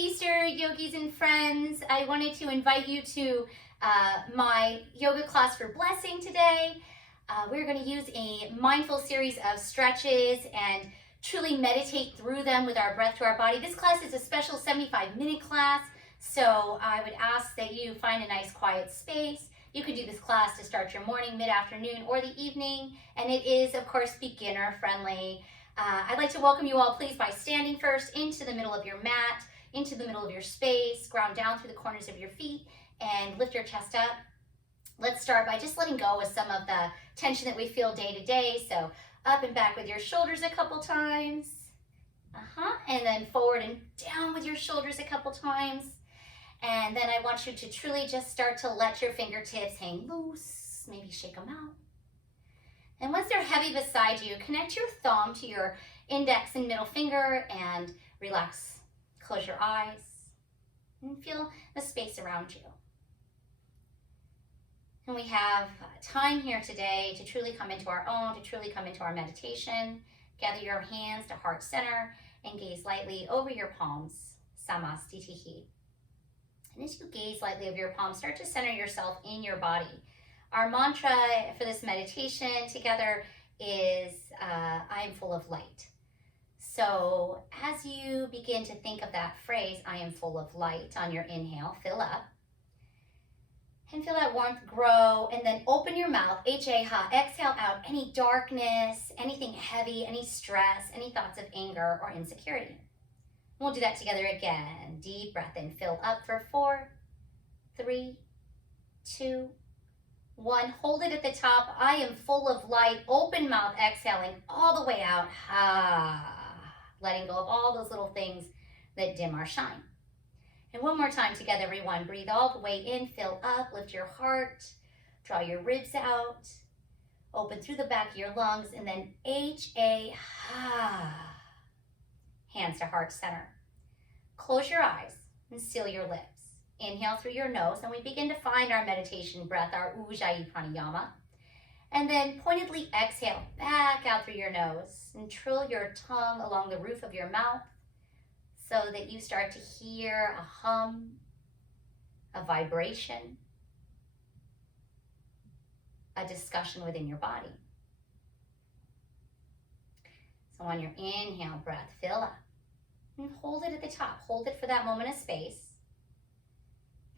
Easter, yogis and friends. I wanted to invite you to my yoga class for blessing today. We're going to use a mindful series of stretches and truly meditate through them with our breath to our body. This class is a special 75-minute class, so I would ask that you find a nice quiet space. You could do this class to start your morning, mid-afternoon, or the evening, and it is, of course, beginner friendly. I'd like to welcome you all, please, by standing first into the middle of your mat, into the middle of your space, ground down through the corners of your feet, and lift your chest up. Let's start by just letting go of some of the tension that we feel day to day. So up and back with your shoulders a couple times. And then forward and down with your shoulders a couple times. And then I want you to truly just start to let your fingertips hang loose, maybe shake them out. And once they're heavy beside you, connect your thumb to your index and middle finger and relax. Close your eyes and feel the space around you. And we have time here today to truly come into our own, to truly come into our meditation. Gather your hands to heart center and gaze lightly over your palms, Samastitihi. And as you gaze lightly over your palms, start to center yourself in your body. Our mantra for this meditation together is, I am full of light. So as you begin to think of that phrase, I am full of light, on your inhale, fill up. And feel that warmth grow, and then open your mouth, H-A-Ha, exhale out any darkness, anything heavy, any stress, any thoughts of anger or insecurity. We'll do that together again. Deep breath in, fill up for 4, 3, 2, 1. Hold it at the top. I am full of light. Open mouth, exhaling all the way out. Letting go of all those little things that dim our shine. And one more time together, everyone. Breathe all the way in, fill up, lift your heart, draw your ribs out, open through the back of your lungs, and then H-A-Ha. Hands to heart center. Close your eyes and seal your lips. Inhale through your nose, and we begin to find our meditation breath, our Ujjayi pranayama. And then pointedly exhale back out through your nose and trill your tongue along the roof of your mouth so that you start to hear a hum, a vibration, a discussion within your body. So on your inhale breath, fill up and hold it at the top. Hold it for that moment of space.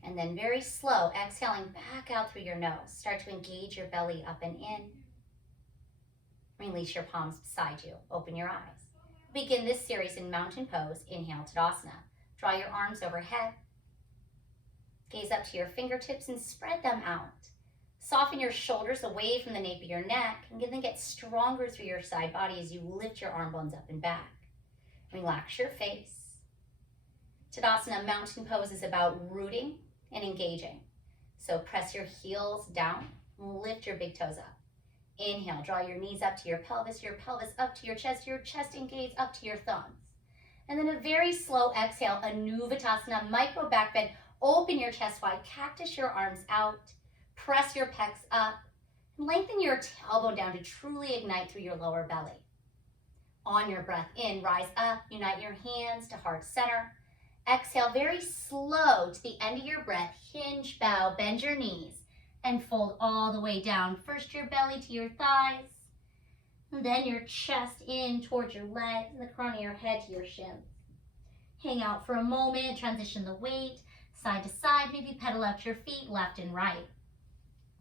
And then very slow, exhaling back out through your nose. Start to engage your belly up and in. Release your palms beside you. Open your eyes. Begin this series in mountain pose. Inhale, Tadasana. Draw your arms overhead. Gaze up to your fingertips and spread them out. Soften your shoulders away from the nape of your neck and then get stronger through your side body as you lift your arm bones up and back. Relax your face. Tadasana mountain pose is about rooting and engaging. So press your heels down, lift your big toes up. Inhale, draw your knees up to your pelvis up to your chest engage up to your thumbs. And then a very slow exhale, Anuvatasana, micro back bend. Open your chest wide, cactus your arms out, press your pecs up, and lengthen your tailbone down to truly ignite through your lower belly. On your breath in, rise up, unite your hands to heart center. Exhale very slow to the end of your breath, hinge, bow, bend your knees, and fold all the way down. First your belly to your thighs, and then your chest in towards your legs, and the crown of your head to your shins. Hang out for a moment, transition the weight, side to side, maybe pedal out your feet left and right.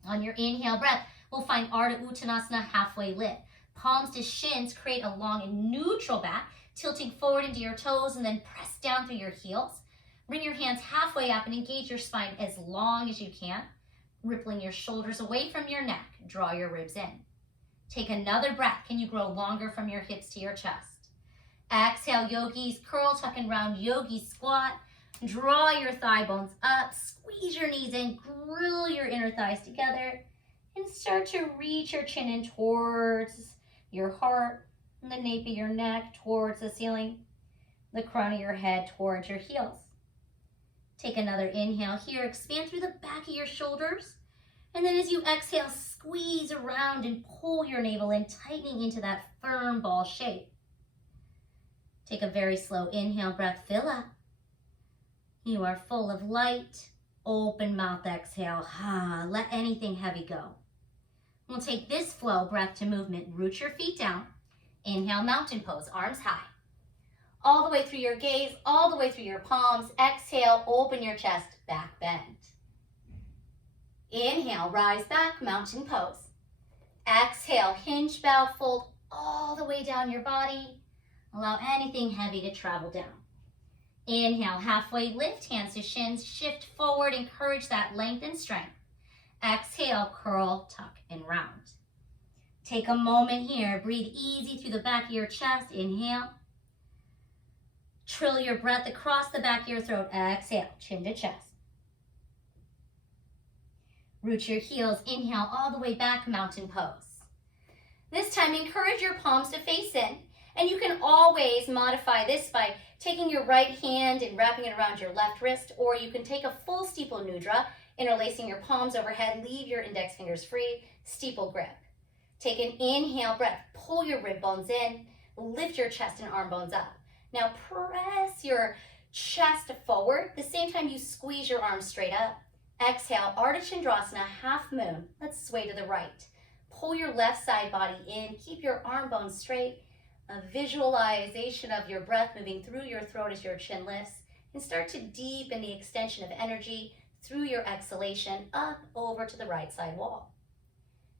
On your inhale breath, we'll find Ardha Uttanasana, halfway lift. Palms to shins, create a long and neutral back, tilting forward into your toes and then press down through your heels. Bring your hands halfway up and engage your spine as long as you can, rippling your shoulders away from your neck. Draw your ribs in. Take another breath. Can you grow longer from your hips to your chest? Exhale, yogis, curl, tuck and round, yogi squat. Draw your thigh bones up, squeeze your knees in, grill your inner thighs together, and start to reach your chin in towards your heart, and the nape of your neck towards the ceiling, the crown of your head towards your heels. Take another inhale here, expand through the back of your shoulders, and then as you exhale, squeeze around and pull your navel in, tightening into that firm ball shape. Take a very slow inhale breath, fill up. You are full of light. Open mouth exhale. Let anything heavy go. We'll take this flow breath to movement. Root your feet down. Inhale, mountain pose, arms high. All the way through your gaze, all the way through your palms. Exhale, open your chest, back bend. Inhale, rise back, mountain pose. Exhale, hinge, bow, fold all the way down your body. Allow anything heavy to travel down. Inhale, halfway lift, hands to shins, shift forward, encourage that length and strength. Exhale, curl, tuck, and round. Take a moment here, breathe easy through the back of your chest. Inhale. Trill your breath across the back of your throat. Exhale, chin to chest. Root your heels, inhale all the way back, mountain pose. This time, encourage your palms to face in, and you can always modify this by taking your right hand and wrapping it around your left wrist, or you can take a full steeple mudra, interlacing your palms overhead, leave your index fingers free, steeple grip. Take an inhale breath, pull your rib bones in, lift your chest and arm bones up. Now press your chest forward, the same time you squeeze your arms straight up. Exhale, Ardha Chandrasana, half moon. Let's sway to the right. Pull your left side body in, keep your arm bones straight. A visualization of your breath moving through your throat as your chin lifts, and start to deepen the extension of energy through your exhalation up over to the right side wall.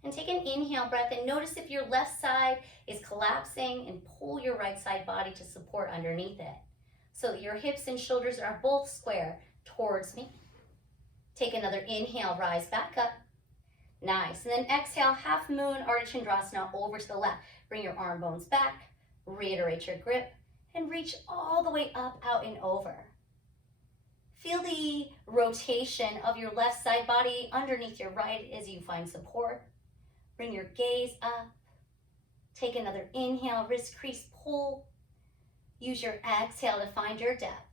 And take an inhale breath and notice if your left side is collapsing, and pull your right side body to support underneath it so that your hips and shoulders are both square towards me. Take another inhale, rise back up. Nice. And then exhale, half moon, Ardha Chandrasana over to the left. Bring your arm bones back, reiterate your grip, and reach all the way up, out, and over. Feel the rotation of your left side body underneath your right as you find support. Bring your gaze up. Take another inhale, wrist crease pull. Use your exhale to find your depth.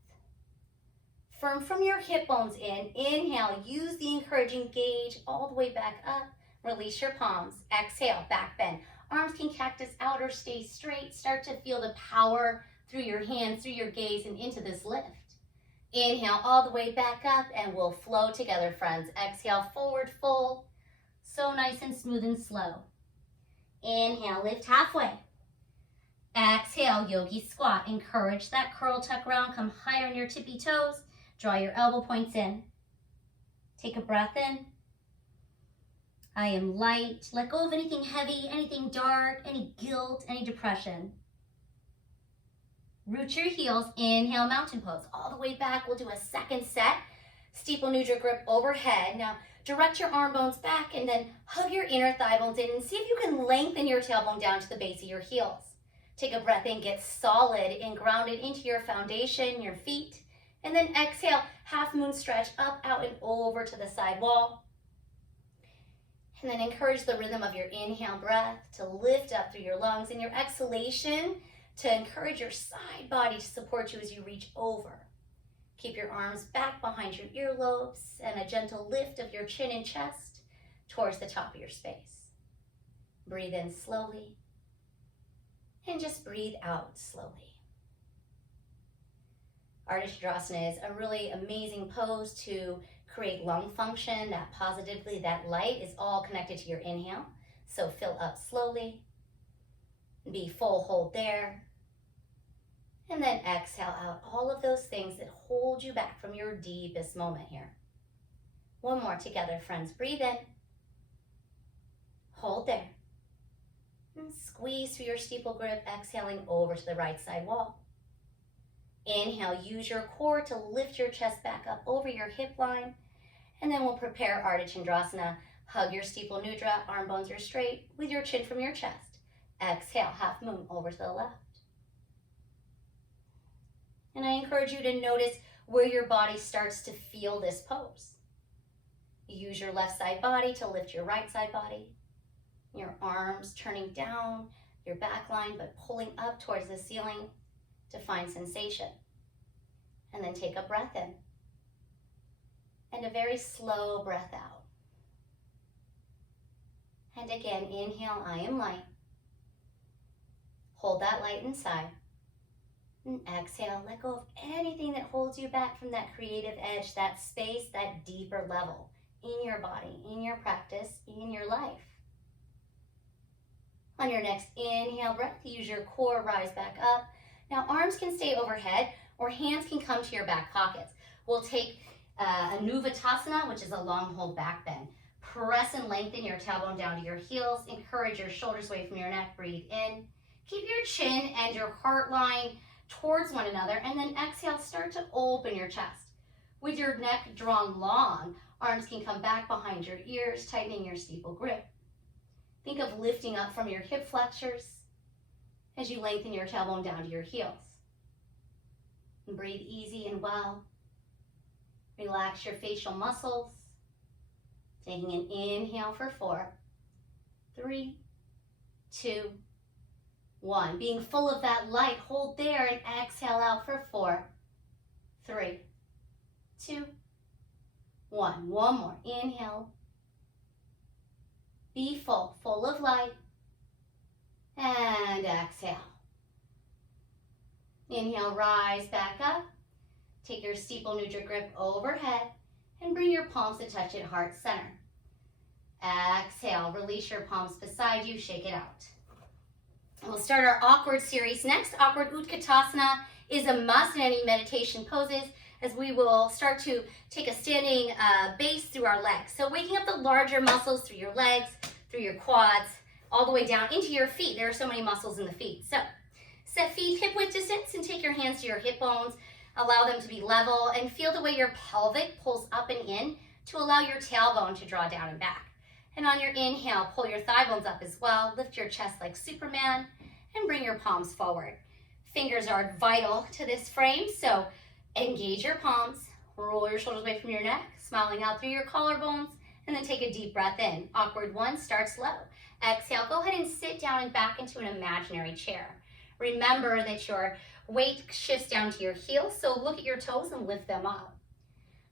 Firm from your hip bones in. Inhale, use the encouraging gauge all the way back up. Release your palms. Exhale, back bend. Arms can cactus out or stay straight. Start to feel the power through your hands, through your gaze, and into this lift. Inhale all the way back up, and we'll flow together, friends. Exhale, forward fold. So nice and smooth and slow. Inhale, lift halfway. Exhale, yogi squat. Encourage that curl, tuck, round. Come higher on your tippy toes. Draw your elbow points in. Take a breath in. I am light. Let go of anything heavy, anything dark, any guilt, any depression. Root your heels. Inhale, mountain pose. All the way back. We'll do a second set. Steeple mudra grip overhead. Now, direct your arm bones back and then hug your inner thigh bones in and see if you can lengthen your tailbone down to the base of your heels. Take a breath in, get solid and grounded into your foundation, your feet. And then exhale, half moon stretch up, out, and over to the side wall. And then encourage the rhythm of your inhale breath to lift up through your lungs, and your exhalation to encourage your side body to support you as you reach over. Keep your arms back behind your earlobes and a gentle lift of your chin and chest towards the top of your space. Breathe in slowly and just breathe out slowly. Ardha Chandrasana is a really amazing pose to create lung function, that positively, that light is all connected to your inhale. So fill up slowly, be full hold there, and then exhale out all of those things that hold you back from your deepest moment here. One more together, friends. Breathe in, hold there, and squeeze through your steeple grip, exhaling over to the right side wall. Inhale, use your core to lift your chest back up over your hip line. And then we'll prepare Ardha Chandrasana. Hug your steeple mudra, arm bones are straight with your chin from your chest. Exhale, half moon over to the left. And I encourage you to notice where your body starts to feel this pose. Use your left side body to lift your right side body. Your arms turning down, your back line, but pulling up towards the ceiling to find sensation. And then take a breath in. And a very slow breath out. And again, inhale, I am light. Hold that light inside. And exhale, let go of anything that holds you back from that creative edge, that space, that deeper level in your body, in your practice, in your life. On your next inhale breath, use your core, rise back up. Now arms can stay overhead or hands can come to your back pockets. We'll take a Nuvatasana, which is a long hold back bend. Press and lengthen your tailbone down to your heels. Encourage your shoulders away from your neck. Breathe in. Keep your chin and your heart line towards one another, and then exhale, start to open your chest. With your neck drawn long, arms can come back behind your ears, tightening your steeple grip. Think of lifting up from your hip flexors as you lengthen your tailbone down to your heels. And breathe easy and well. Relax your facial muscles. Taking an inhale for 4, 3, 2, 1. Being full of that light, hold there and exhale out for 4, 3, 2, 1. One more. Inhale. Be full, full of light. And exhale. Inhale, rise back up. Take your steeple neutral grip overhead and bring your palms to touch at heart center. Exhale, release your palms beside you, shake it out. And we'll start our awkward series next. Awkward Utkatasana is a must in any meditation poses, as we will start to take a standing base through our legs. So waking up the larger muscles through your legs, through your quads, all the way down into your feet. There are so many muscles in the feet. So set feet hip width distance and take your hands to your hip bones. Allow them to be level and feel the way your pelvic pulls up and in to allow your tailbone to draw down and back. And on your inhale, pull your thigh bones up as well. Lift your chest like Superman and bring your palms forward. Fingers are vital to this frame, so engage your palms, roll your shoulders away from your neck, smiling out through your collarbones, and then take a deep breath in. Awkward 1, start slow. Exhale, go ahead and sit down and back into an imaginary chair. Remember that your weight shifts down to your heels, so look at your toes and lift them up.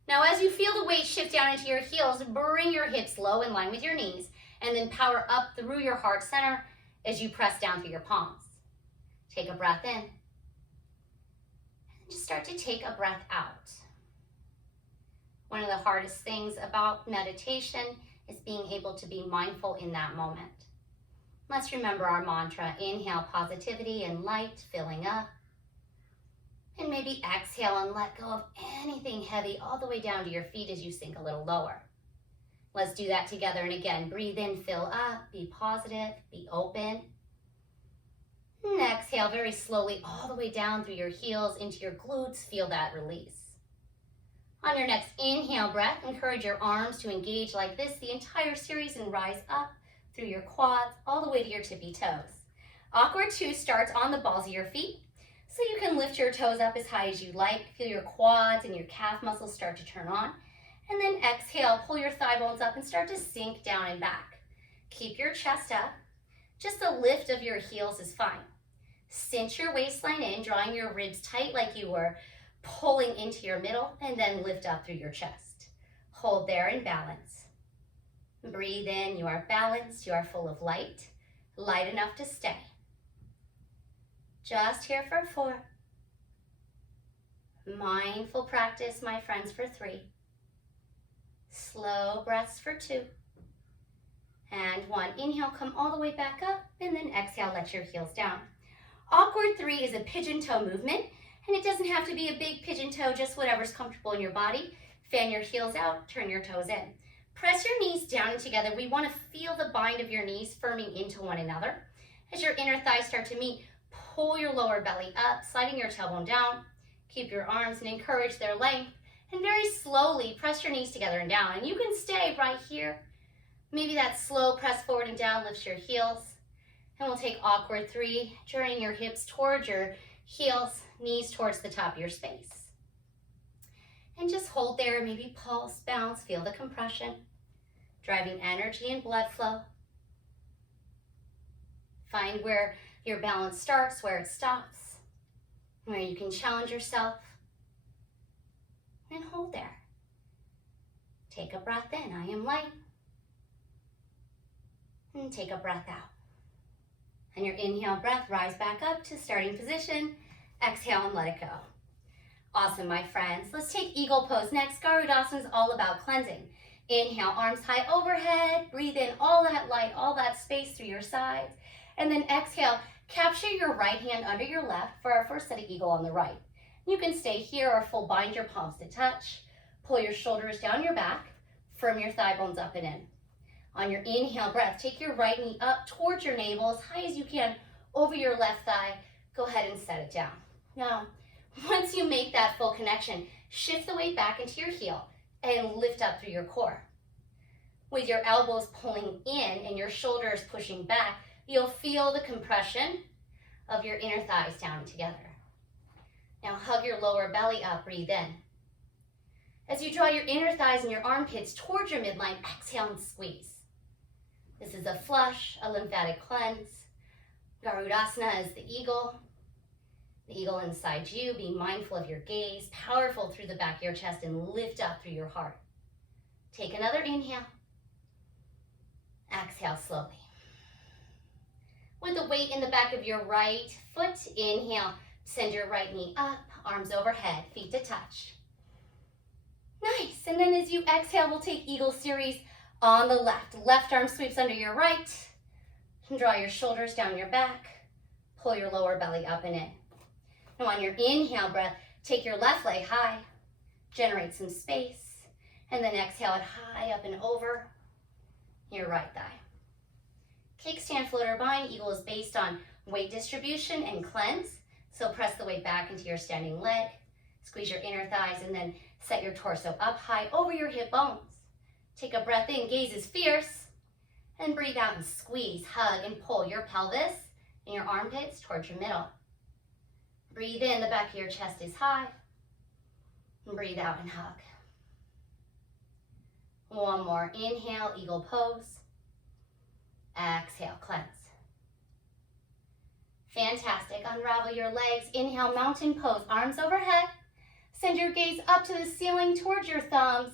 Now as you feel the weight shift down into your heels, bring your hips low in line with your knees, and then power up through your heart center as you press down through your palms. Take a breath in. And just start to take a breath out. One of the hardest things about meditation is being able to be mindful in that moment. Let's remember our mantra, inhale positivity and light, filling up. And maybe exhale and let go of anything heavy all the way down to your feet as you sink a little lower. Let's do that together. And again, breathe in, fill up, be positive, be open. And exhale very slowly all the way down through your heels into your glutes. Feel that release. On your next inhale breath, encourage your arms to engage like this the entire series and rise up through your quads all the way to your tippy toes. Awkward 2 starts on the balls of your feet. So you can lift your toes up as high as you like. Feel your quads and your calf muscles start to turn on. And then exhale, pull your thigh bones up and start to sink down and back. Keep your chest up. Just a lift of your heels is fine. Cinch your waistline in, drawing your ribs tight like you were pulling into your middle, and then lift up through your chest. Hold there and balance. Breathe in, you are balanced, you are full of light, light enough to stay. Just here for 4. Mindful practice, my friends, for 3. Slow breaths for 2. And 1. Inhale, come all the way back up, and then exhale, let your heels down. Awkward 3 is a pigeon toe movement, and it doesn't have to be a big pigeon toe, just whatever's comfortable in your body. Fan your heels out, turn your toes in. Press your knees down and together. We want to feel the bind of your knees firming into one another. As your inner thighs start to meet, pull your lower belly up, sliding your tailbone down. Keep your arms and encourage their length. And very slowly press your knees together and down. And you can stay right here. Maybe that slow press forward and down lifts your heels. And we'll take awkward 3, turning your hips towards your heels, knees towards the top of your space. And just hold there, maybe pulse, bounce, feel the compression, driving energy and blood flow. Find where your balance starts, where it stops, where you can challenge yourself, and hold there. Take a breath in, I am light, and take a breath out. And your inhale breath, rise back up to starting position, Exhale and let it go. Awesome, my friends. Let's take eagle pose next. Garudasana is all about cleansing. Inhale, arms high overhead. Breathe in all that light, all that space through your sides. And then exhale, capture your right hand under your left for our first set of eagle on the right. You can stay here or full bind your palms to touch. Pull your shoulders down your back. Firm your thigh bones up and in. On your inhale breath, take your right knee up towards your navel as high as you can over your left thigh. Go ahead and set it down. Now, once you make that full connection, shift the weight back into your heel and lift up through your core. With your elbows pulling in and your shoulders pushing back, you'll feel the compression of your inner thighs down together. Now hug your lower belly up, breathe in. As you draw your inner thighs and your armpits towards your midline, exhale and squeeze. This is a flush, a lymphatic cleanse. Garudasana is the eagle. The eagle inside you, be mindful of your gaze, powerful through the back of your chest and lift up through your heart. Take another inhale. Exhale slowly. With the weight in the back of your right foot, inhale, send your right knee up, arms overhead, feet to touch. Nice, and then as you exhale, we'll take Eagle Series on the left. Left arm sweeps under your right. Draw your shoulders down your back. Pull your lower belly up and in. Now on your inhale breath, take your left leg high. Generate some space. And then exhale it high up and over your right thigh. Kickstand floater bind. Eagle is based on weight distribution and cleanse. So press the weight back into your standing leg. Squeeze your inner thighs and then set your torso up high over your hip bones. Take a breath in, gaze is fierce. And breathe out and squeeze, hug, and pull your pelvis and your armpits towards your middle. Breathe in, the back of your chest is high. And breathe out and hug. One more, inhale, eagle pose. Exhale, cleanse. Fantastic, unravel your legs. Inhale, mountain pose, arms overhead. Send your gaze up to the ceiling towards your thumbs.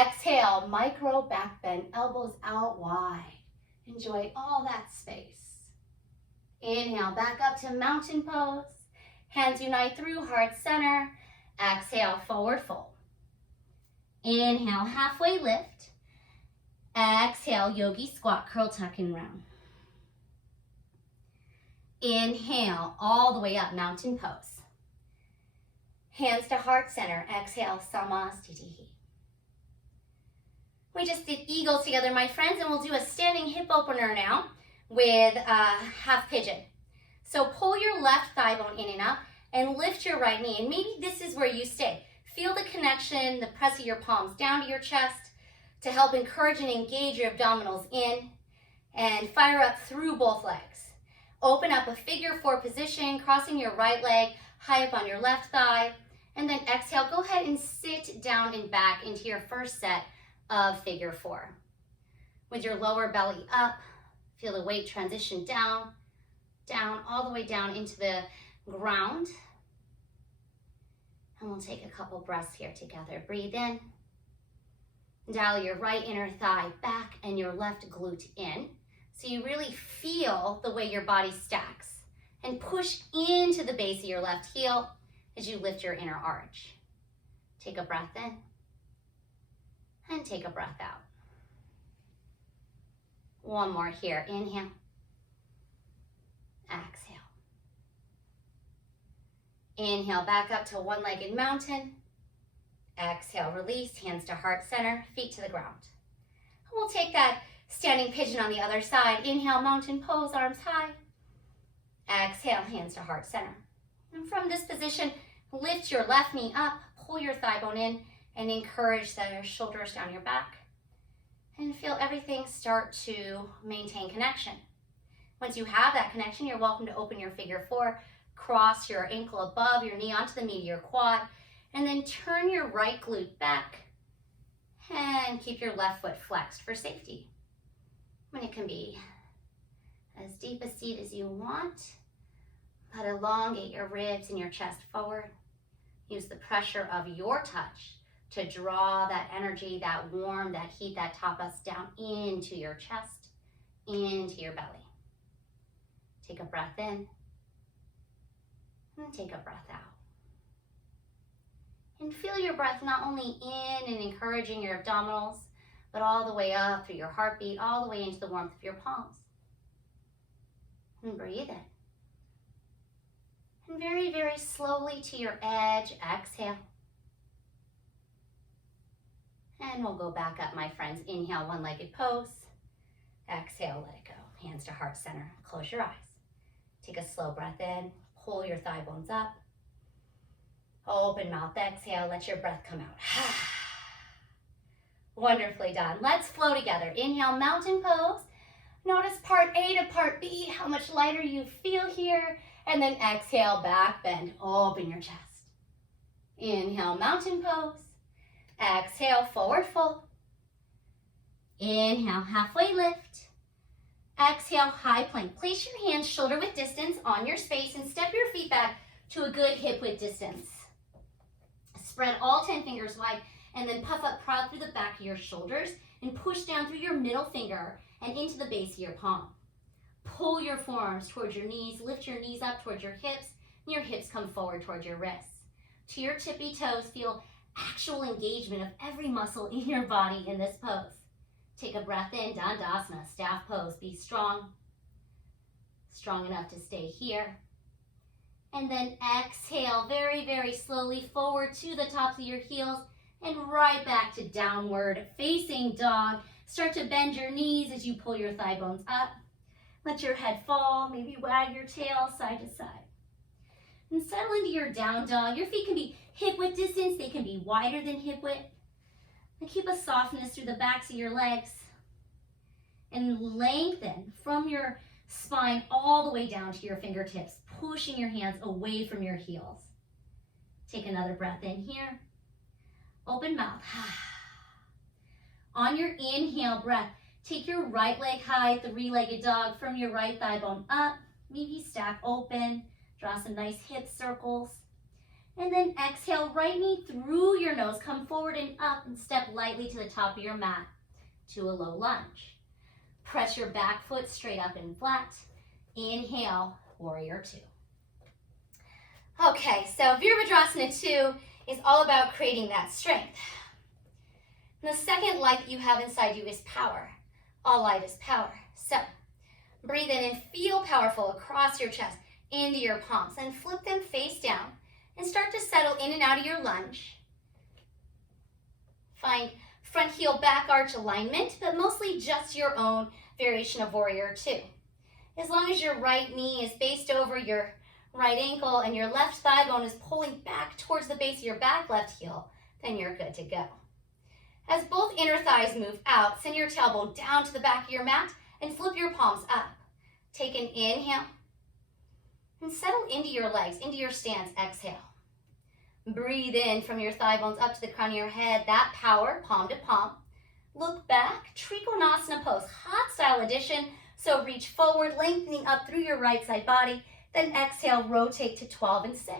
Exhale, micro back bend, elbows out wide. Enjoy all that space. Inhale, back up to mountain pose. Hands unite through heart center. Exhale, forward fold. Inhale, halfway lift. Exhale, yogi squat, curl, tuck, and round. Inhale, all the way up, mountain pose. Hands to heart center. Exhale, Samastitihi. We just did eagle together, my friends, and we'll do a standing hip opener now with half pigeon. So pull your left thigh bone in and up and lift your right knee. And maybe this is where you stay. Feel the connection, the press of your palms down to your chest to help encourage and engage your abdominals in and fire up through both legs. Open up a figure four position, crossing your right leg high up on your left thigh. And then exhale, go ahead and sit down and back into your first set of figure four. With your lower belly up, feel the weight transition down, down, all the way down into the ground. And we'll take a couple breaths here together. Breathe in. Dial your right inner thigh back and your left glute in. So you really feel the way your body stacks. And push into the base of your left heel as you lift your inner arch. Take a breath in. And take a breath out. One more here. Inhale. Exhale. Inhale, back up to one-legged mountain. Exhale, release, hands to heart center, feet to the ground. We'll take that standing pigeon on the other side. Inhale, mountain pose, arms high. Exhale, hands to heart center. And from this position, lift your left knee up, pull your thigh bone in, and encourage the shoulders down your back. And feel everything start to maintain connection. Once you have that connection, you're welcome to open your figure four, cross your ankle above your knee onto the meat of your quad, and then turn your right glute back and keep your left foot flexed for safety. And it can be as deep a seat as you want, but elongate your ribs and your chest forward. Use the pressure of your touch to draw that energy, that warmth, that heat, that tapas down into your chest, into your belly. Take a breath in And take a breath out. And feel your breath not only in and encouraging your abdominals, but all the way up through your heartbeat, all the way into the warmth of your palms. And breathe in. And very, very slowly to your edge, exhale. And we'll go back up, my friends. Inhale, one-legged pose. Exhale, let it go. Hands to heart center. Close your eyes. Take a slow breath in. Pull your thigh bones up. Open mouth, exhale. Let your breath come out. Wonderfully done. Let's flow together. Inhale, mountain pose. Notice part A to part B, how much lighter you feel here. And then exhale, back bend. Open your chest. Inhale, mountain pose. Exhale, forward fold. Inhale, halfway lift. Exhale, high plank. Place your hands shoulder width distance on your space and step your feet back to a good hip width distance. Spread all 10 fingers wide and then puff up proud through the back of your shoulders and push down through your middle finger and into the base of your palm. Pull your forearms towards your knees, lift your knees up towards your hips, and your hips come forward towards your wrists. To your tippy toes, feel actual engagement of every muscle in your body in this pose. Take a breath in, Dandasana, staff pose. Be strong enough to stay here. And then exhale very, very slowly forward to the tops of your heels and right back to downward facing dog. Start to bend your knees as you pull your thigh bones up. Let your head fall, maybe wag your tail side to side. And settle into your down dog. Your feet can be hip width distance, they can be wider than hip width. And keep a softness through the backs of your legs. And lengthen from your spine all the way down to your fingertips, pushing your hands away from your heels. Take another breath in here. Open mouth. On your inhale breath, take your right leg high, three-legged dog, from your right thigh bone up. Maybe stack open. Draw some nice hip circles. And then exhale, right knee through your nose. Come forward and up and step lightly to the top of your mat to a low lunge. Press your back foot straight up and flat. Inhale, warrior two. Okay, so Virabhadrasana 2 is all about creating that strength. And the second light that you have inside you is power. All light is power. So breathe in and feel powerful across your chest, into your palms, and flip them face down and start to settle in and out of your lunge. Find front heel back arch alignment, but mostly just your own variation of warrior two. As long as your right knee is based over your right ankle and your left thigh bone is pulling back towards the base of your back left heel, then you're good to go. As both inner thighs move out, send your tailbone down to the back of your mat and flip your palms up. Take an inhale and settle into your legs, into your stance. Exhale. Breathe in from your thigh bones up to the crown of your head. That power, palm to palm. Look back, Trikonasana pose, hot style addition. So reach forward, lengthening up through your right side body. Then exhale, rotate to 12 and 6.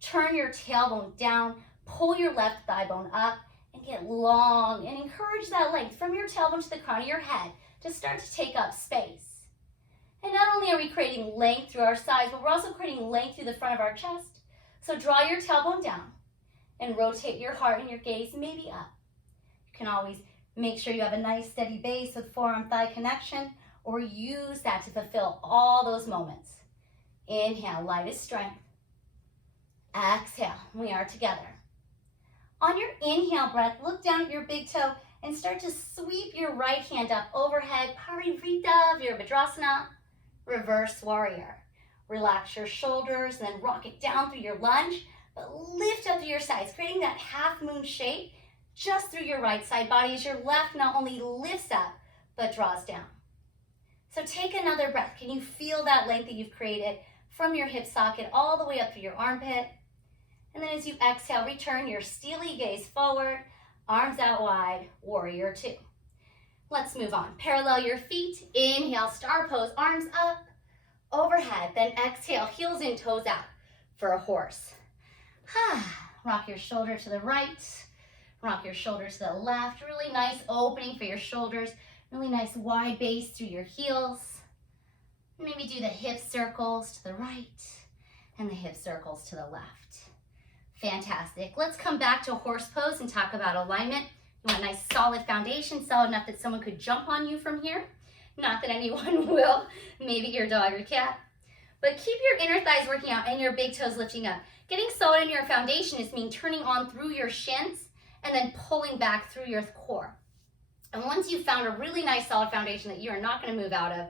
Turn your tailbone down, pull your left thigh bone up, and get long. And encourage that length from your tailbone to the crown of your head to start to take up space. And not only are we creating length through our sides, but we're also creating length through the front of our chest. So draw your tailbone down and rotate your heart and your gaze maybe up. You can always make sure you have a nice steady base with forearm thigh connection, or use that to fulfill all those moments. Inhale, lightest strength. Exhale, we are together. On your inhale breath, look down at your big toe and start to sweep your right hand up overhead. Parivrita Virabhadrasana, reverse warrior. Relax your shoulders and then rock it down through your lunge, but lift up to your sides, creating that half moon shape just through your right side body as your left not only lifts up, but draws down. So take another breath. Can you feel that length that you've created from your hip socket all the way up through your armpit? And then as you exhale, return your steely gaze forward, arms out wide, warrior two. Let's move on. Parallel your feet. Inhale, star pose, arms up, overhead. Then exhale, heels in, toes out for a horse. Rock your shoulder to the right, rock your shoulder to the left. Really nice opening for your shoulders. Really nice wide base through your heels. Maybe do the hip circles to the right and the hip circles to the left. Fantastic. Let's come back to horse pose and talk about alignment. You want a nice solid foundation, solid enough that someone could jump on you from here. Not that anyone will, maybe your dog or cat. But keep your inner thighs working out and your big toes lifting up. Getting solid in your foundation is mean turning on through your shins and then pulling back through your core. And once you've found a really nice solid foundation that you are not going to move out of,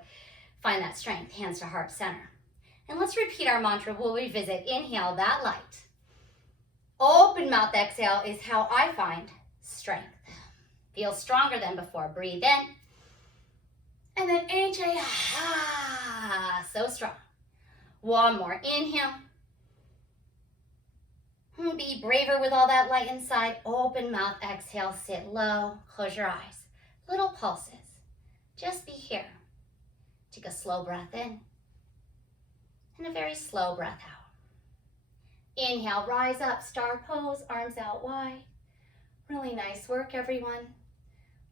find that strength, hands to heart center. And let's repeat our mantra. We'll revisit. Inhale, that light. Open mouth exhale is how I find strength. Feel stronger than before. Breathe in. And then exhale. So strong. One more. Inhale. Be braver with all that light inside. Open mouth exhale. Sit low. Close your eyes. Little pulses. Just be here. Take a slow breath in. And a very slow breath out. Inhale, rise up, star pose, arms out wide. Really nice work, everyone.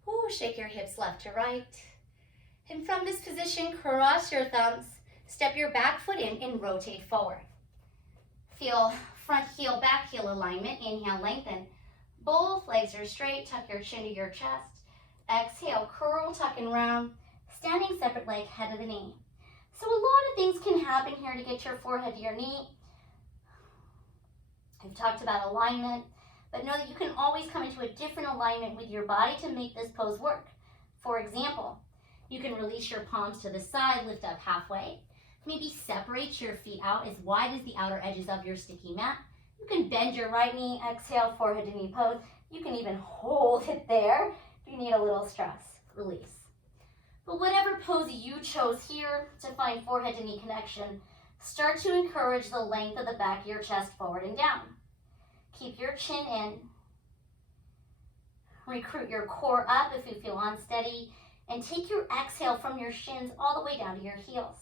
Ooh, shake your hips left to right. And from this position, cross your thumbs, step your back foot in and rotate forward. Feel front heel, back heel alignment. Inhale, lengthen. Both legs are straight, tuck your chin to your chest. Exhale, curl, tuck and round. Standing separate leg, head of the knee. So a lot of things can happen here to get your forehead to your knee. We've talked about alignment, but know that you can always come into a different alignment with your body to make this pose work. For example, you can release your palms to the side, lift up halfway. Maybe separate your feet out as wide as the outer edges of your sticky mat. You can bend your right knee, exhale, forehead to knee pose. You can even hold it there if you need a little stress. Release. But whatever pose you chose here to find forehead to knee connection, start to encourage the length of the back of your chest forward and down. Keep your chin in. Recruit your core up if you feel unsteady. And take your exhale from your shins all the way down to your heels.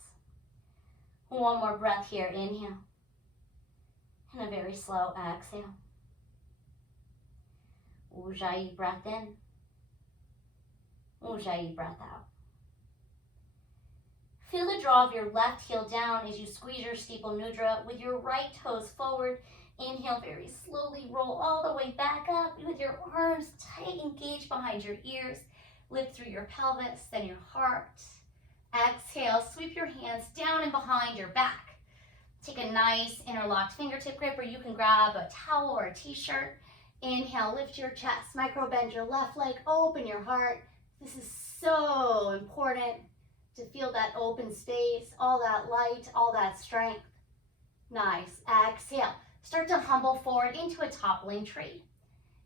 One more breath here. Inhale. And a very slow exhale. Ujjayi breath in. Ujjayi breath out. Feel the draw of your left heel down as you squeeze your steeple mudra with your right toes forward. Inhale, very slowly roll all the way back up with your arms tight, engaged behind your ears. Lift through your pelvis, then your heart. Exhale, sweep your hands down and behind your back. Take a nice interlocked fingertip grip, or you can grab a towel or a t-shirt. Inhale, lift your chest, micro bend your left leg, open your heart. This is so important to feel that open space, all that light, all that strength. Nice. Exhale. Start to humble forward into a toppling tree.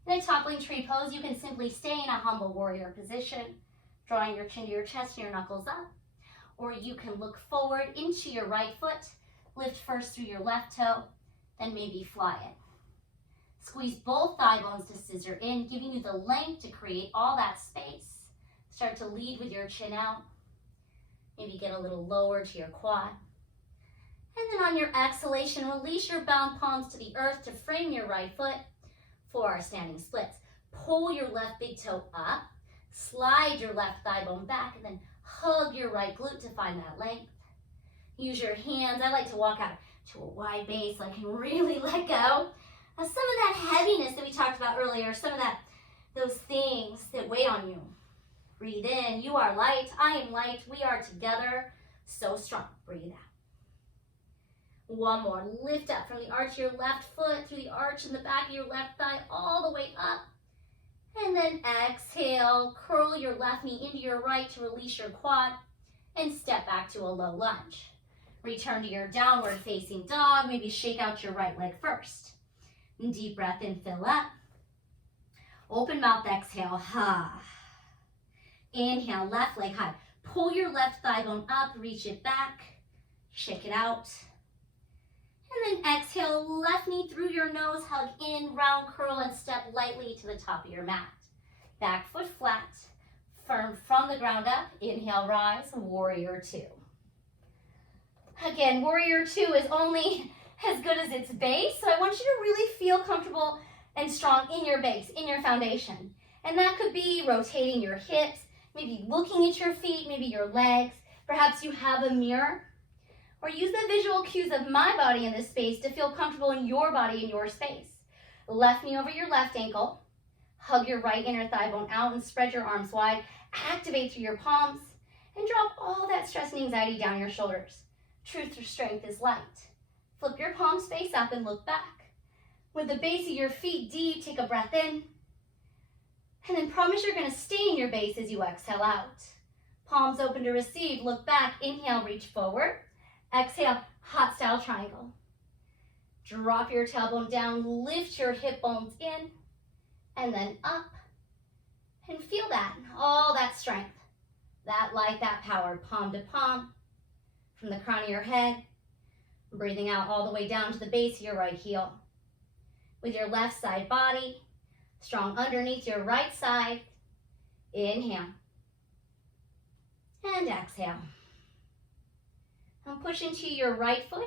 In a toppling tree pose, you can simply stay in a humble warrior position, drawing your chin to your chest and your knuckles up. Or you can look forward into your right foot, lift first through your left toe, then maybe fly it. Squeeze both thigh bones to scissor in, giving you the length to create all that space. Start to lead with your chin out. Maybe get a little lower to your quad. And then on your exhalation, release your bound palms to the earth to frame your right foot for our standing splits. Pull your left big toe up, slide your left thigh bone back, and then hug your right glute to find that length. Use your hands. I like to walk out to a wide base so I can really let go of some of that heaviness that we talked about earlier, some of those things that weigh on you. Breathe in. You are light. I am light. We are together. So strong. Breathe out. One more. Lift up from the arch of your left foot through the arch in the back of your left thigh all the way up. And then exhale. Curl your left knee into your right to release your quad and step back to a low lunge. Return to your downward facing dog. Maybe shake out your right leg first. Deep breath in. Fill up. Open mouth. Exhale. Ha. Inhale, left leg high. Pull your left thigh bone up, reach it back, shake it out. And then exhale, left knee through your nose, hug in, round curl, and step lightly to the top of your mat. Back foot flat, firm from the ground up. Inhale, rise, warrior two. Again, warrior two is only as good as its base, so I want you to really feel comfortable and strong in your base, in your foundation. And that could be rotating your hips, maybe looking at your feet, maybe your legs. Perhaps you have a mirror, or use the visual cues of my body in this space to feel comfortable in your body in your space. Left knee over your left ankle. Hug your right inner thigh bone out and spread your arms wide. Activate through your palms and drop all that stress and anxiety down your shoulders. Truth through strength is light. Flip your palms face up and look back. With the base of your feet deep, take a breath in. And then promise you're going to stay in your base as you exhale out. Palms open to receive. Look back. Inhale, reach forward. Exhale, hot style triangle. Drop your tailbone down. Lift your hip bones in. And then up. And feel that. All that strength. That light, that power. Palm to palm. From the crown of your head. Breathing out all the way down to the base of your right heel. With your left side body strong underneath your right side. Inhale. And exhale. And push into your right foot,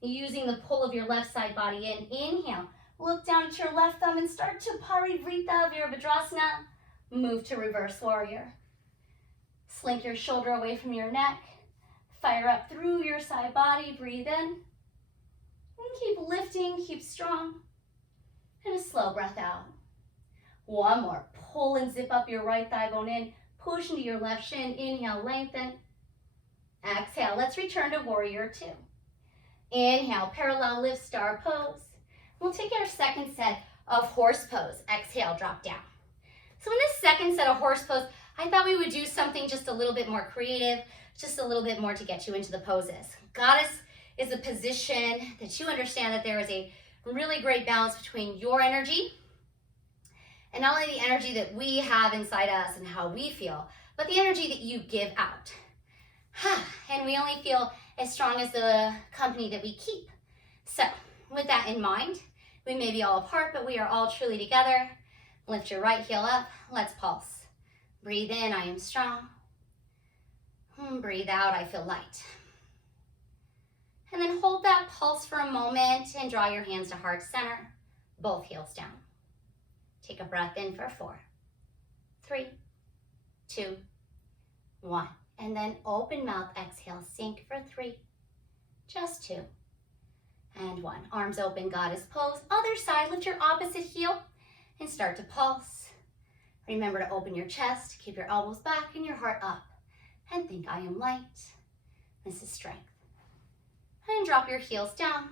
using the pull of your left side body in. Inhale. Look down at your left thumb and start to Parivrita Virabhadrasana. Move to reverse warrior. Slink your shoulder away from your neck. Fire up through your side body. Breathe in. And keep lifting. Keep strong. And a slow breath out. One more. Pull and zip up your right thigh bone in. Push into your left shin. Inhale, lengthen. Exhale. Let's return to warrior two. Inhale, parallel lift, star pose. We'll take our second set of horse pose. Exhale, drop down. So in this second set of horse pose, I thought we would do something just a little bit more creative, just a little bit more to get you into the poses. Goddess is a position that you understand that there is a really great balance between your energy and not only the energy that we have inside us and how we feel, but the energy that you give out. And we only feel as strong as the company that we keep. So with that in mind, we may be all apart, but we are all truly together. Lift your right heel up. Let's pulse. Breathe in, I am strong. Breathe out, I feel light. And then hold that pulse for a moment and draw your hands to heart center, both heels down. Take a breath in for 4, 3, 2, 1. And then open mouth, exhale, sink for 3, just 2, and 1. Arms open, goddess pose. Other side, lift your opposite heel and start to pulse. Remember to open your chest, keep your elbows back and your heart up. And think, I am light. This is strength. And drop your heels down.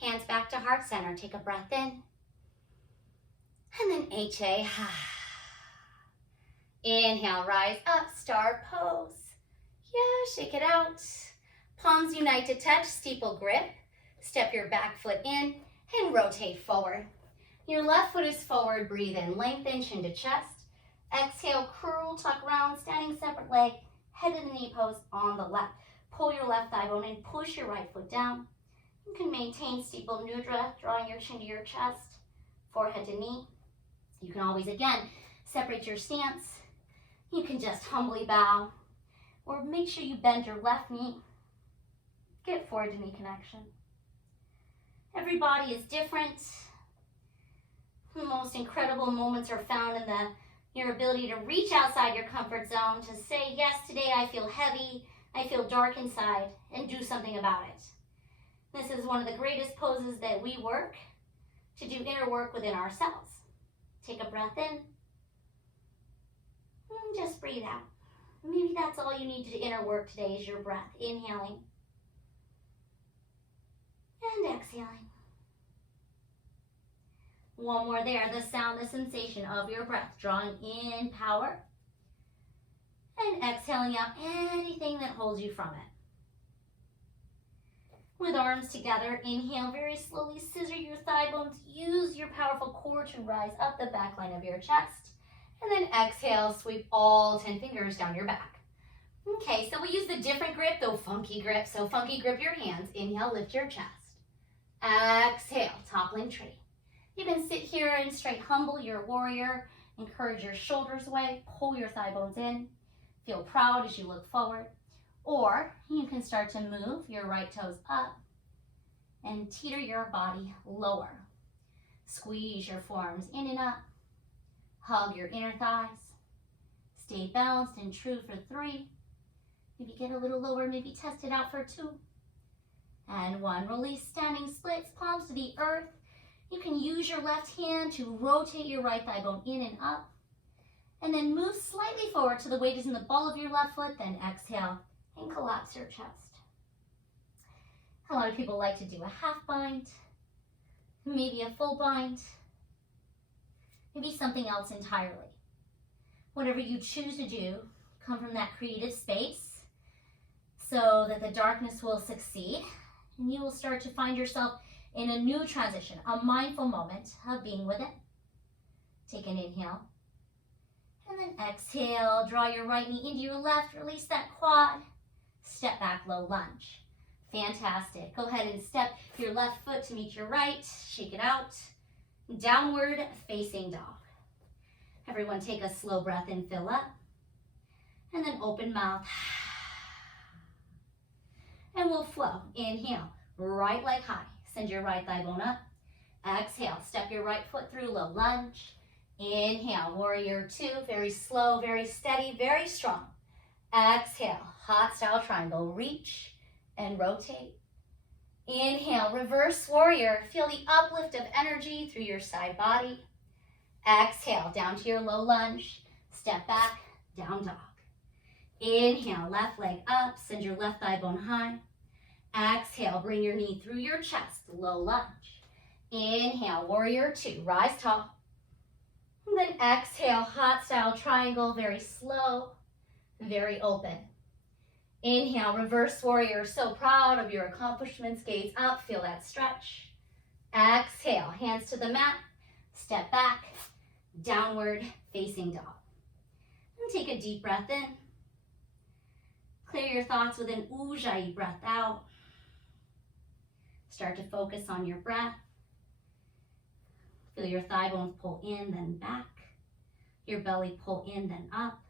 Hands back to heart center. Take a breath in. And then HA. Inhale, rise up, star pose. Yeah, shake it out. Palms unite to touch, steeple grip. Step your back foot in and rotate forward. Your left foot is forward. Breathe in, lengthen, chin to chest. Exhale, curl, tuck round, standing separate leg. Head to the knee pose on the left. Pull your left thigh bone in, push your right foot down. You can maintain steeple mudra, drawing your chin to your chest, forehead to knee. You can always, again, separate your stance. You can just humbly bow, or make sure you bend your left knee. Get forward to knee connection. Every body is different. The most incredible moments are found in your ability to reach outside your comfort zone, to say, yes, today I feel heavy, I feel dark inside, and do something about it. This is one of the greatest poses that we work to do inner work within ourselves. Take a breath in, and just breathe out. Maybe that's all you need to inner work today is your breath. Inhaling, and exhaling. One more there, the sound, the sensation of your breath, drawing in power and exhaling out anything that holds you from it. With arms together, inhale very slowly, scissor your thigh bones, use your powerful core to rise up the back line of your chest, and then exhale, sweep all 10 fingers down your back. Okay, so we use the different grip, the funky grip. So funky grip your hands, inhale, lift your chest. Exhale, toppling tree. You can sit here and straight humble your warrior, encourage your shoulders away, pull your thigh bones in, feel proud as you look forward. Or you can start to move your right toes up and teeter your body lower. Squeeze your forearms in and up, hug your inner thighs, stay balanced and true for 3. Maybe get a little lower, maybe test it out for 2, And 1. Release standing splits, palms to the earth. You can use your left hand to rotate your right thigh bone in and up. And then move slightly forward till the weight is in the ball of your left foot. Then exhale and collapse your chest. A lot of people like to do a half bind, maybe a full bind, maybe something else entirely. Whatever you choose to do, come from that creative space so that the darkness will succeed and you will start to find yourself in a new transition, a mindful moment of being within. Take an inhale and then exhale. Draw your right knee into your left, release that quad, step back, low lunge. Fantastic. Go ahead and step your left foot to meet your right, shake it out, downward facing dog. Everyone take a slow breath in, fill up, and then open mouth. And we'll flow. Inhale, right leg high. Send your right thigh bone up. Exhale, step your right foot through, low lunge. Inhale, warrior 2, very slow, very steady, very strong. Exhale, hot style triangle, reach and rotate. Inhale, reverse warrior. Feel the uplift of energy through your side body. Exhale, down to your low lunge. Step back, down dog. Inhale, left leg up. Send your left thigh bone high. Exhale, bring your knee through your chest, low lunge. Inhale, warrior 2, rise tall. And then exhale, hot style triangle, very slow, very open. Inhale, reverse warrior, so proud of your accomplishments, gaze up, feel that stretch. Exhale, hands to the mat, step back, downward facing dog. And take a deep breath in. Clear your thoughts with an ujjayi breath out. Start to focus on your breath. Feel your thigh bones pull in, then back. Your belly pull in, then up.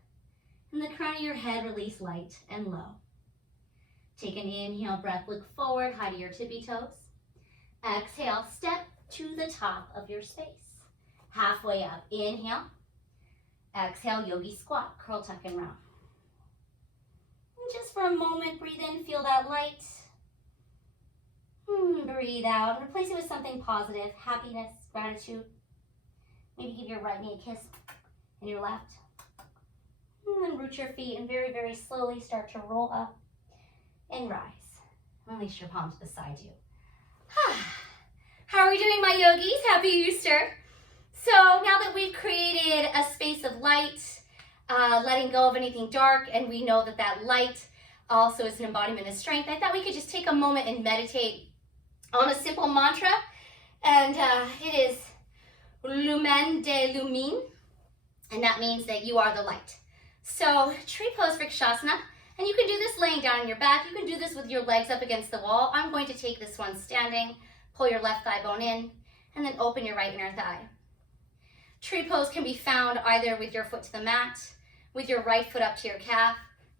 And the crown of your head release light and low. Take an inhale breath, look forward, high to your tippy toes. Exhale, step to the top of your space. Halfway up, inhale. Exhale, yogi squat, curl, tuck, and round. And just for a moment, breathe in, feel that light. Breathe out, and replace it with something positive, happiness, gratitude. Maybe give your right knee a kiss and your left. And then root your feet and very, very slowly start to roll up and rise. Release your palms beside you. How are we doing, my yogis? Happy Easter. So now that we've created a space of light, letting go of anything dark, and we know that that light also is an embodiment of strength, I thought we could just take a moment and meditate on a simple mantra, and it is Lumen de Lumine, and that means that you are the light. So tree pose Vrikshasana, and you can do this laying down on your back. You can do this with your legs up against the wall. I'm going to take this one standing. Pull your left thigh bone in, and then open your right inner thigh. Tree pose can be found either with your foot to the mat, with your right foot up to your calf,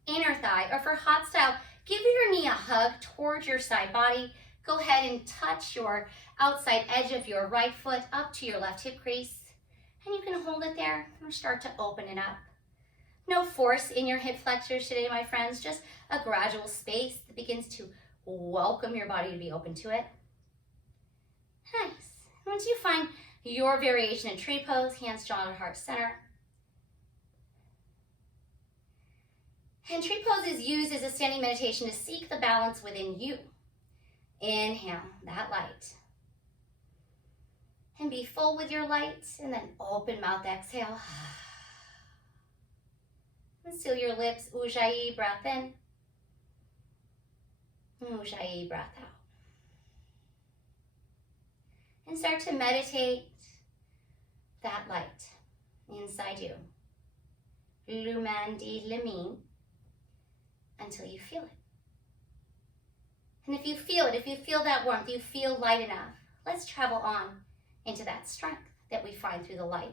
inner thigh, or for hot style, give your knee a hug towards your side body. Go ahead and touch your outside edge of your right foot up to your left hip crease, and you can hold it there or start to open it up. No force in your hip flexors today, my friends, just a gradual space that begins to welcome your body to be open to it. Nice. Once you find your variation in tree pose, hands jaw to heart center. And tree pose is used as a standing meditation to seek the balance within you. Inhale, that light. And be full with your light, and then open mouth, exhale. And seal your lips, ujjayi, breath in. Ujjayi, breath out. And start to meditate that light inside you. Lumen de Lumine, until you feel it. And if you feel it, if you feel that warmth, you feel light enough, let's travel on into that strength that we find through the light,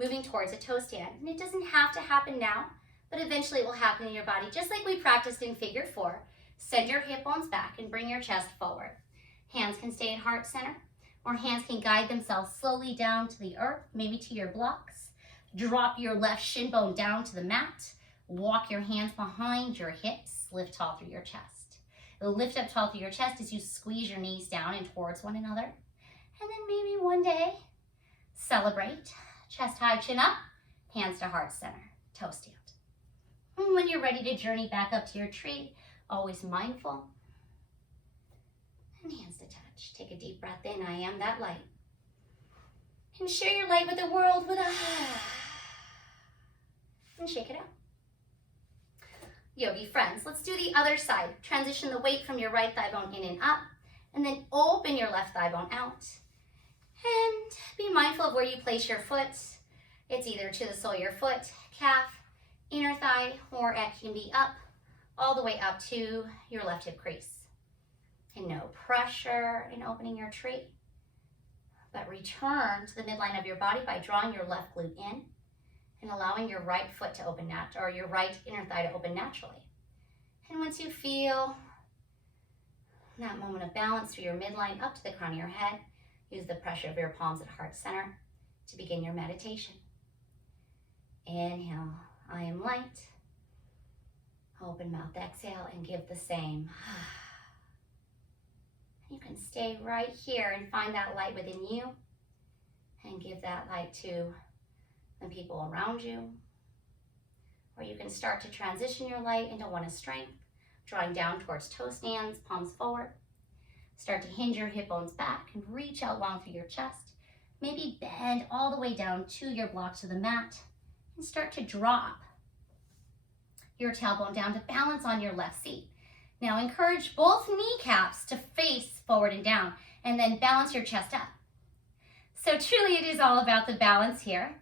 moving towards a toe stand. And it doesn't have to happen now, but eventually it will happen in your body, just like we practiced in figure 4. Send your hip bones back and bring your chest forward. Hands can stay at heart center, or hands can guide themselves slowly down to the earth, maybe to your blocks. Drop your left shin bone down to the mat. Walk your hands behind your hips. Lift tall through your chest. lift up tall through your chest as you squeeze your knees down and towards one another. And then maybe one day, celebrate. Chest high, chin up, hands to heart center, toe stand. And when you're ready to journey back up to your tree, always mindful. And hands to touch. Take a deep breath in. I am that light. And share your light with the world with a and shake it out. Yogi friends, let's do the other side. Transition the weight from your right thigh bone in and up, and then open your left thigh bone out. And be mindful of where you place your foot. It's either to the sole of your foot, calf, inner thigh, or it can be up, all the way up to your left hip crease. And no pressure in opening your tree, but return to the midline of your body by drawing your left glute in and allowing your right foot to open or your right inner thigh to open naturally. And once you feel that moment of balance through your midline up to the crown of your head, use the pressure of your palms at heart center to begin your meditation. Inhale, I am light. Open mouth, exhale, and give the same. You can stay right here and find that light within you and give that light to the people around you. Or you can start to transition your light into one of strength, drawing down towards toe stands, palms forward. Start to hinge your hip bones back and reach out long through your chest. Maybe bend all the way down to your blocks to the mat and start to drop your tailbone down to balance on your left seat. Now encourage both kneecaps to face forward and down, and then balance your chest up. So truly it is all about the balance here.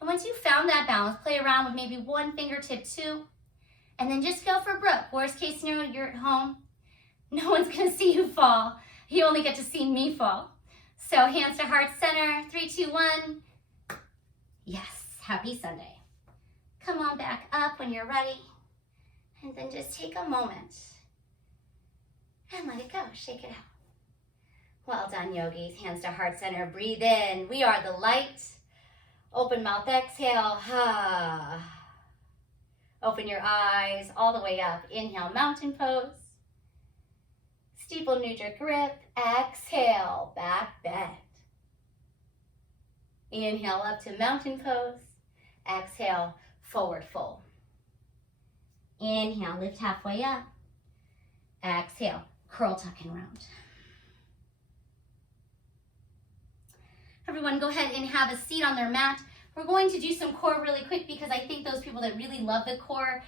And once you've found that balance, play around with maybe one fingertip, two, and then just go for Brooke. Worst case scenario, you're at home. No one's gonna see you fall. You only get to see me fall. So hands to heart center, 3, 2, 1. Yes, happy Sunday. Come on back up when you're ready. And then just take a moment and let it go, shake it out. Well done, yogis. Hands to heart center, breathe in. We are the light. Open mouth, exhale. Open your eyes all the way up. Inhale, mountain pose. Steeple neutral grip. Exhale, back bend. Inhale up to mountain pose. Exhale, forward fold. Inhale, lift halfway up. Exhale, curl, tuck, and round. Everyone go ahead and have a seat on their mat. We're going to do some core really quick because I think those people that really love the core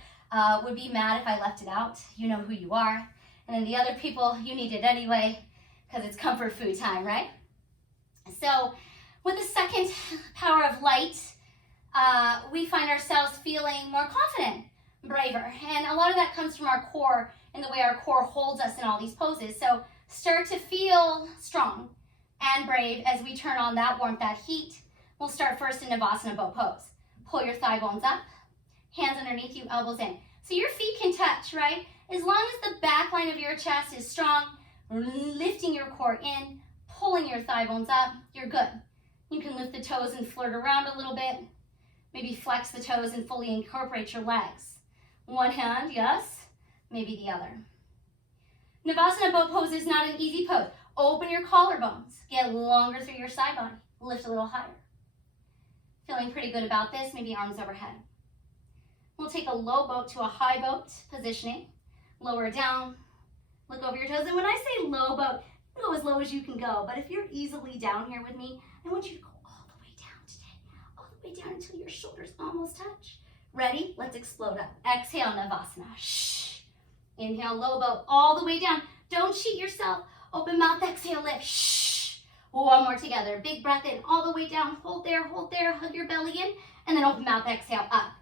would be mad if I left it out. You know who you are. And then the other people, you need it anyway because it's comfort food time, right? So with the second power of light, we find ourselves feeling more confident, braver. And a lot of that comes from our core and the way our core holds us in all these poses. So start to feel strong and brave as we turn on that warmth, that heat. We'll start first in Navasana boat pose. Pull your thigh bones up, hands underneath you, elbows in. So your feet can touch, right? As long as the back line of your chest is strong, lifting your core in, pulling your thigh bones up, you're good. You can lift the toes and flirt around a little bit. Maybe flex the toes and fully incorporate your legs. One hand, yes, maybe the other. Navasana boat pose is not an easy pose. Open your collarbones. Get longer through your side body. Lift a little higher. Feeling pretty good about this, maybe arms overhead. We'll take a low boat to a high boat positioning. Lower down, look over your toes. And when I say low boat, go as low as you can go. But if you're easily down here with me, I want you to go all the way down today. All the way down until your shoulders almost touch. Ready? Let's explode up. Exhale, Navasana. Shh. Inhale, low boat, all the way down. Don't cheat yourself. Open mouth, exhale, lift. Shh. One more together. Big breath in, all the way down. Hold there, hug your belly in, and then open mouth, exhale, up.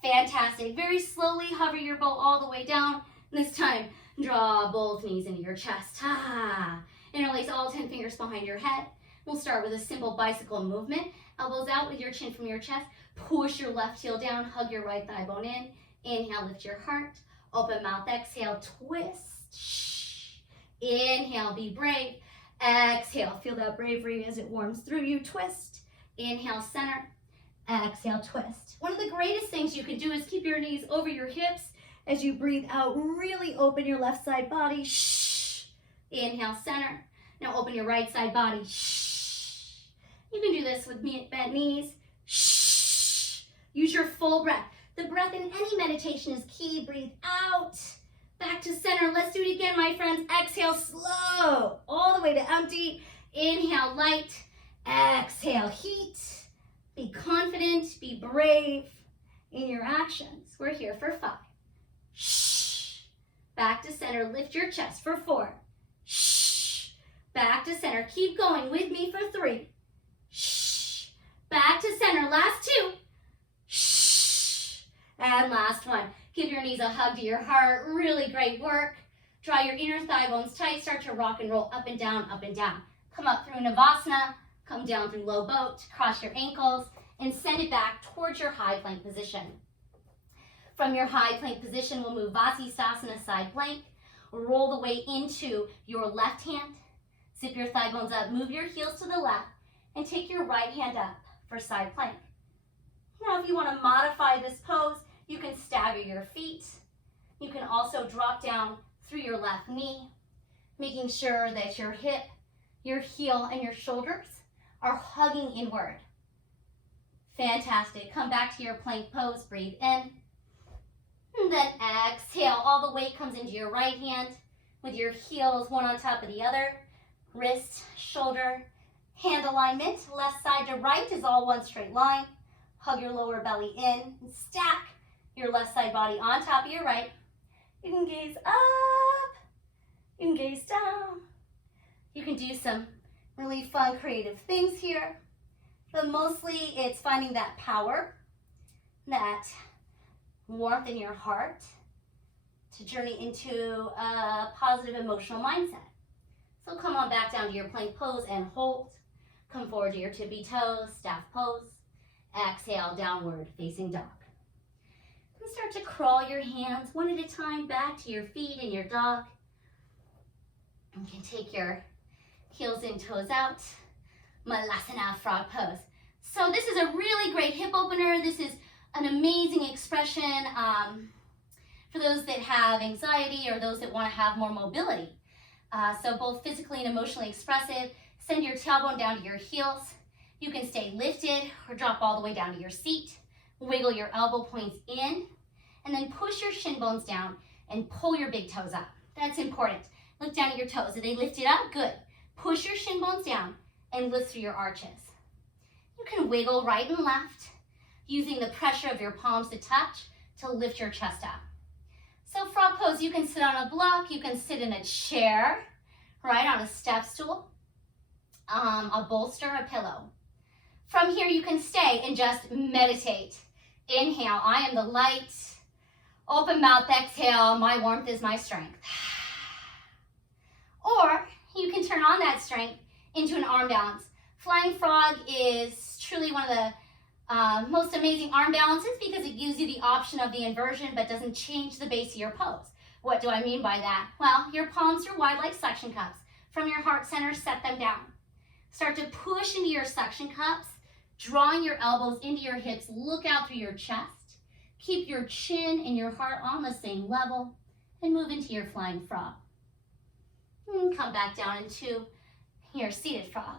Fantastic. Very slowly hover your boat all the way down. This time, draw both knees into your chest. Interlace all 10 fingers behind your head. We'll start with a simple bicycle movement. Elbows out with your chin from your chest. Push your left heel down, hug your right thigh bone in. Inhale, lift your heart. Open mouth, exhale, twist. Shh. Inhale, be brave. Exhale, feel that bravery as it warms through you. Twist. Inhale, center. Exhale, twist. One of the greatest things you can do is keep your knees over your hips As you breathe out, really open your left side body. Shh. Inhale, center. Now open your right side body. Shh. You can do this with bent knees. Shh. Use your full breath. The breath in any meditation is key. Breathe out. Back to center. Let's do it again, my friends. Exhale, slow. All the way to empty. Inhale, light. Exhale, heat. Be confident. Be brave in your actions. We're here for 5. Shh. Back to center. Lift your chest for 4. Shh. Back to center. Keep going with me for 3. Shh. Back to center. Last 2. Shh. And last 1. Give your knees a hug to your heart. Really great work. Draw your inner thigh bones tight. Start to rock and roll up and down, up and down. Come up through Navasana. Come down through low boat. Cross your ankles and send it back towards your high plank position. From your high plank position, we'll move Vasisthasana, side plank. Roll the weight into your left hand. Zip your thigh bones up. Move your heels to the left and take your right hand up for side plank. Now, if you want to modify this pose, you can stagger your feet. You can also drop down through your left knee, making sure that your hip, your heel, and your shoulders are hugging inward. Fantastic. Come back to your plank pose. Breathe in. And then exhale. All the weight comes into your right hand with your heels one on top of the other. Wrist, shoulder, hand alignment. Left side to right is all one straight line. Hug your lower belly in. And stack your left side body on top of your right. You can gaze up. You can gaze down. You can do some really fun, creative things here. But mostly it's finding that power, that warmth in your heart to journey into a positive emotional mindset. So come on back down to your plank pose and hold. Come forward to your tippy toes, staff pose. Exhale, downward facing dog. And start to crawl your hands one at a time back to your feet and your dog. You can take your heels in, toes out. Malasana, frog pose. So this is a really great hip opener. This is an amazing expression for those that have anxiety or those that want to have more mobility. So both physically and emotionally expressive. Send your tailbone down to your heels. You can stay lifted or drop all the way down to your seat. Wiggle your elbow points in and then push your shin bones down and pull your big toes up. That's important. Look down at your toes. Are they lifted up? Good. Push your shin bones down and lift through your arches. You can wiggle right and left using the pressure of your palms to touch to lift your chest up. So frog pose, you can sit on a block, you can sit in a chair, right, on a step stool, a bolster, a pillow. From here, you can stay and just meditate. Inhale, I am the light. Open mouth, exhale, my warmth is my strength. Or you can turn on that strength into an arm balance. Flying frog is truly one of the most amazing arm balances because it gives you the option of the inversion but doesn't change the base of your pose. What do I mean by that? Well, your palms are wide like suction cups. From your heart center, set them down. Start to push into your suction cups, drawing your elbows into your hips. Look out through your chest. Keep your chin and your heart on the same level and move into your flying frog. And come back down into your seated frog.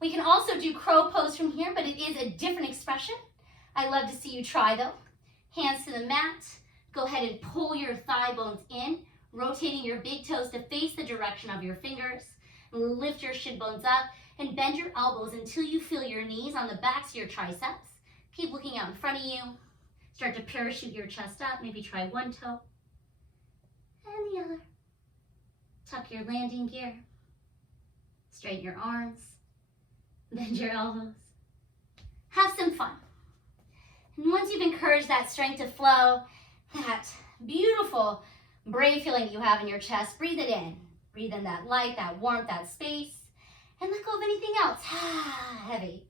We can also do crow pose from here, but it is a different expression. I love to see you try though. Hands to the mat. Go ahead and pull your thigh bones in, rotating your big toes to face the direction of your fingers. Lift your shin bones up and bend your elbows until you feel your knees on the backs of your triceps. Keep looking out in front of you. Start to parachute your chest up. Maybe try one toe and the other. Tuck your landing gear. Straighten your arms. Bend your elbows. Have some fun. And once you've encouraged that strength to flow, that beautiful, brave feeling that you have in your chest, breathe it in. Breathe in that light, that warmth, that space, and let go of anything else. Heavy.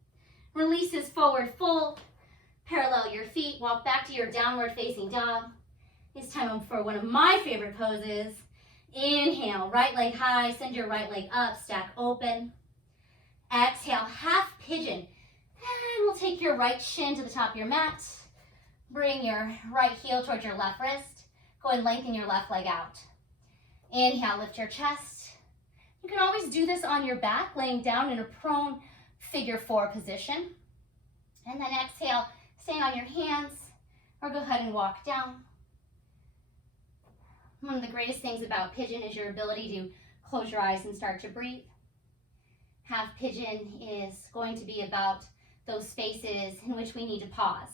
Releases forward fold. Parallel your feet. Walk back to your downward facing dog. It's time for one of my favorite poses. Inhale, right leg high. Send your right leg up. Stack open. Exhale, half pigeon. And we'll take your right shin to the top of your mat. Bring your right heel towards your left wrist. Go and lengthen your left leg out. Inhale, lift your chest. You can always do this on your back, laying down in a prone figure 4 position. And then exhale, stay on your hands, or go ahead and walk down. One of the greatest things about pigeon is your ability to close your eyes and start to breathe. Half pigeon is going to be about those spaces in which we need to pause.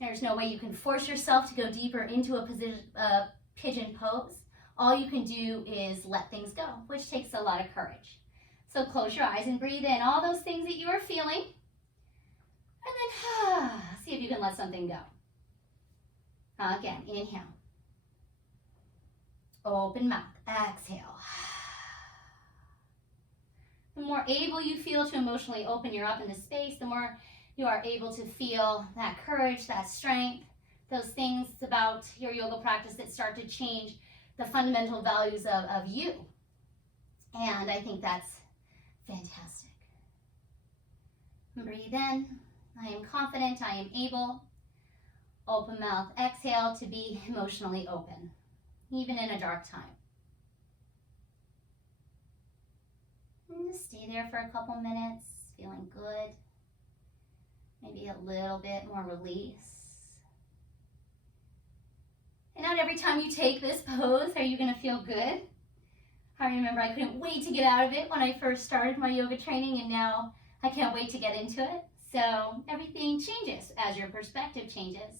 There's no way you can force yourself to go deeper into a pigeon pose. All you can do is let things go, which takes a lot of courage. So close your eyes and breathe in all those things that you are feeling. And then see if you can let something go. Again, inhale. Open mouth, exhale. The more able you feel to emotionally open your up into space, the more you are able to feel that courage, that strength, those things about your yoga practice that start to change the fundamental values of you. And I think that's fantastic. Breathe in. I am confident, I am able. Open mouth, exhale to be emotionally open, even in a dark time. And just stay there for a couple minutes, feeling good. Maybe a little bit more release. And not every time you take this pose are you going to feel good. I remember I couldn't wait to get out of it when I first started my yoga training, and now I can't wait to get into it. So everything changes as your perspective changes.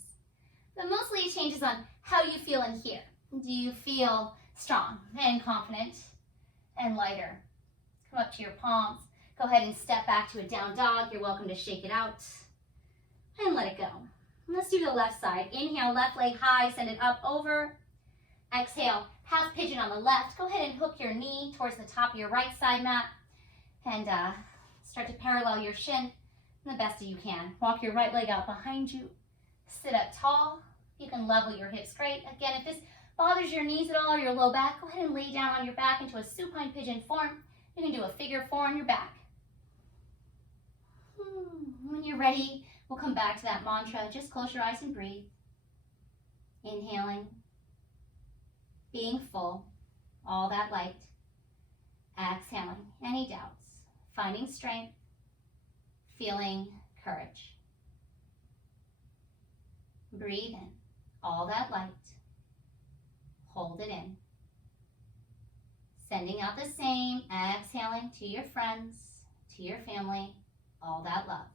But mostly it changes on how you feel in here. Do you feel strong and confident and lighter? Come up to your palms. Go ahead and step back to a down dog. You're welcome to shake it out and let it go. Let's do the left side. Inhale, left leg high, send it up over. Exhale, half pigeon on the left. Go ahead and hook your knee towards the top of your right side mat and start to parallel your shin the best that you can. Walk your right leg out behind you. Sit up tall. You can level your hips great. Again, if this bothers your knees at all or your low back, go ahead and lay down on your back into a supine pigeon form. You can do a figure 4 on your back. When you're ready, we'll come back to that mantra. Just close your eyes and breathe. Inhaling, being full, all that light. Exhaling, any doubts, finding strength, feeling courage. Breathe in, all that light. Hold it in. Sending out the same, exhaling to your friends, to your family, all that love,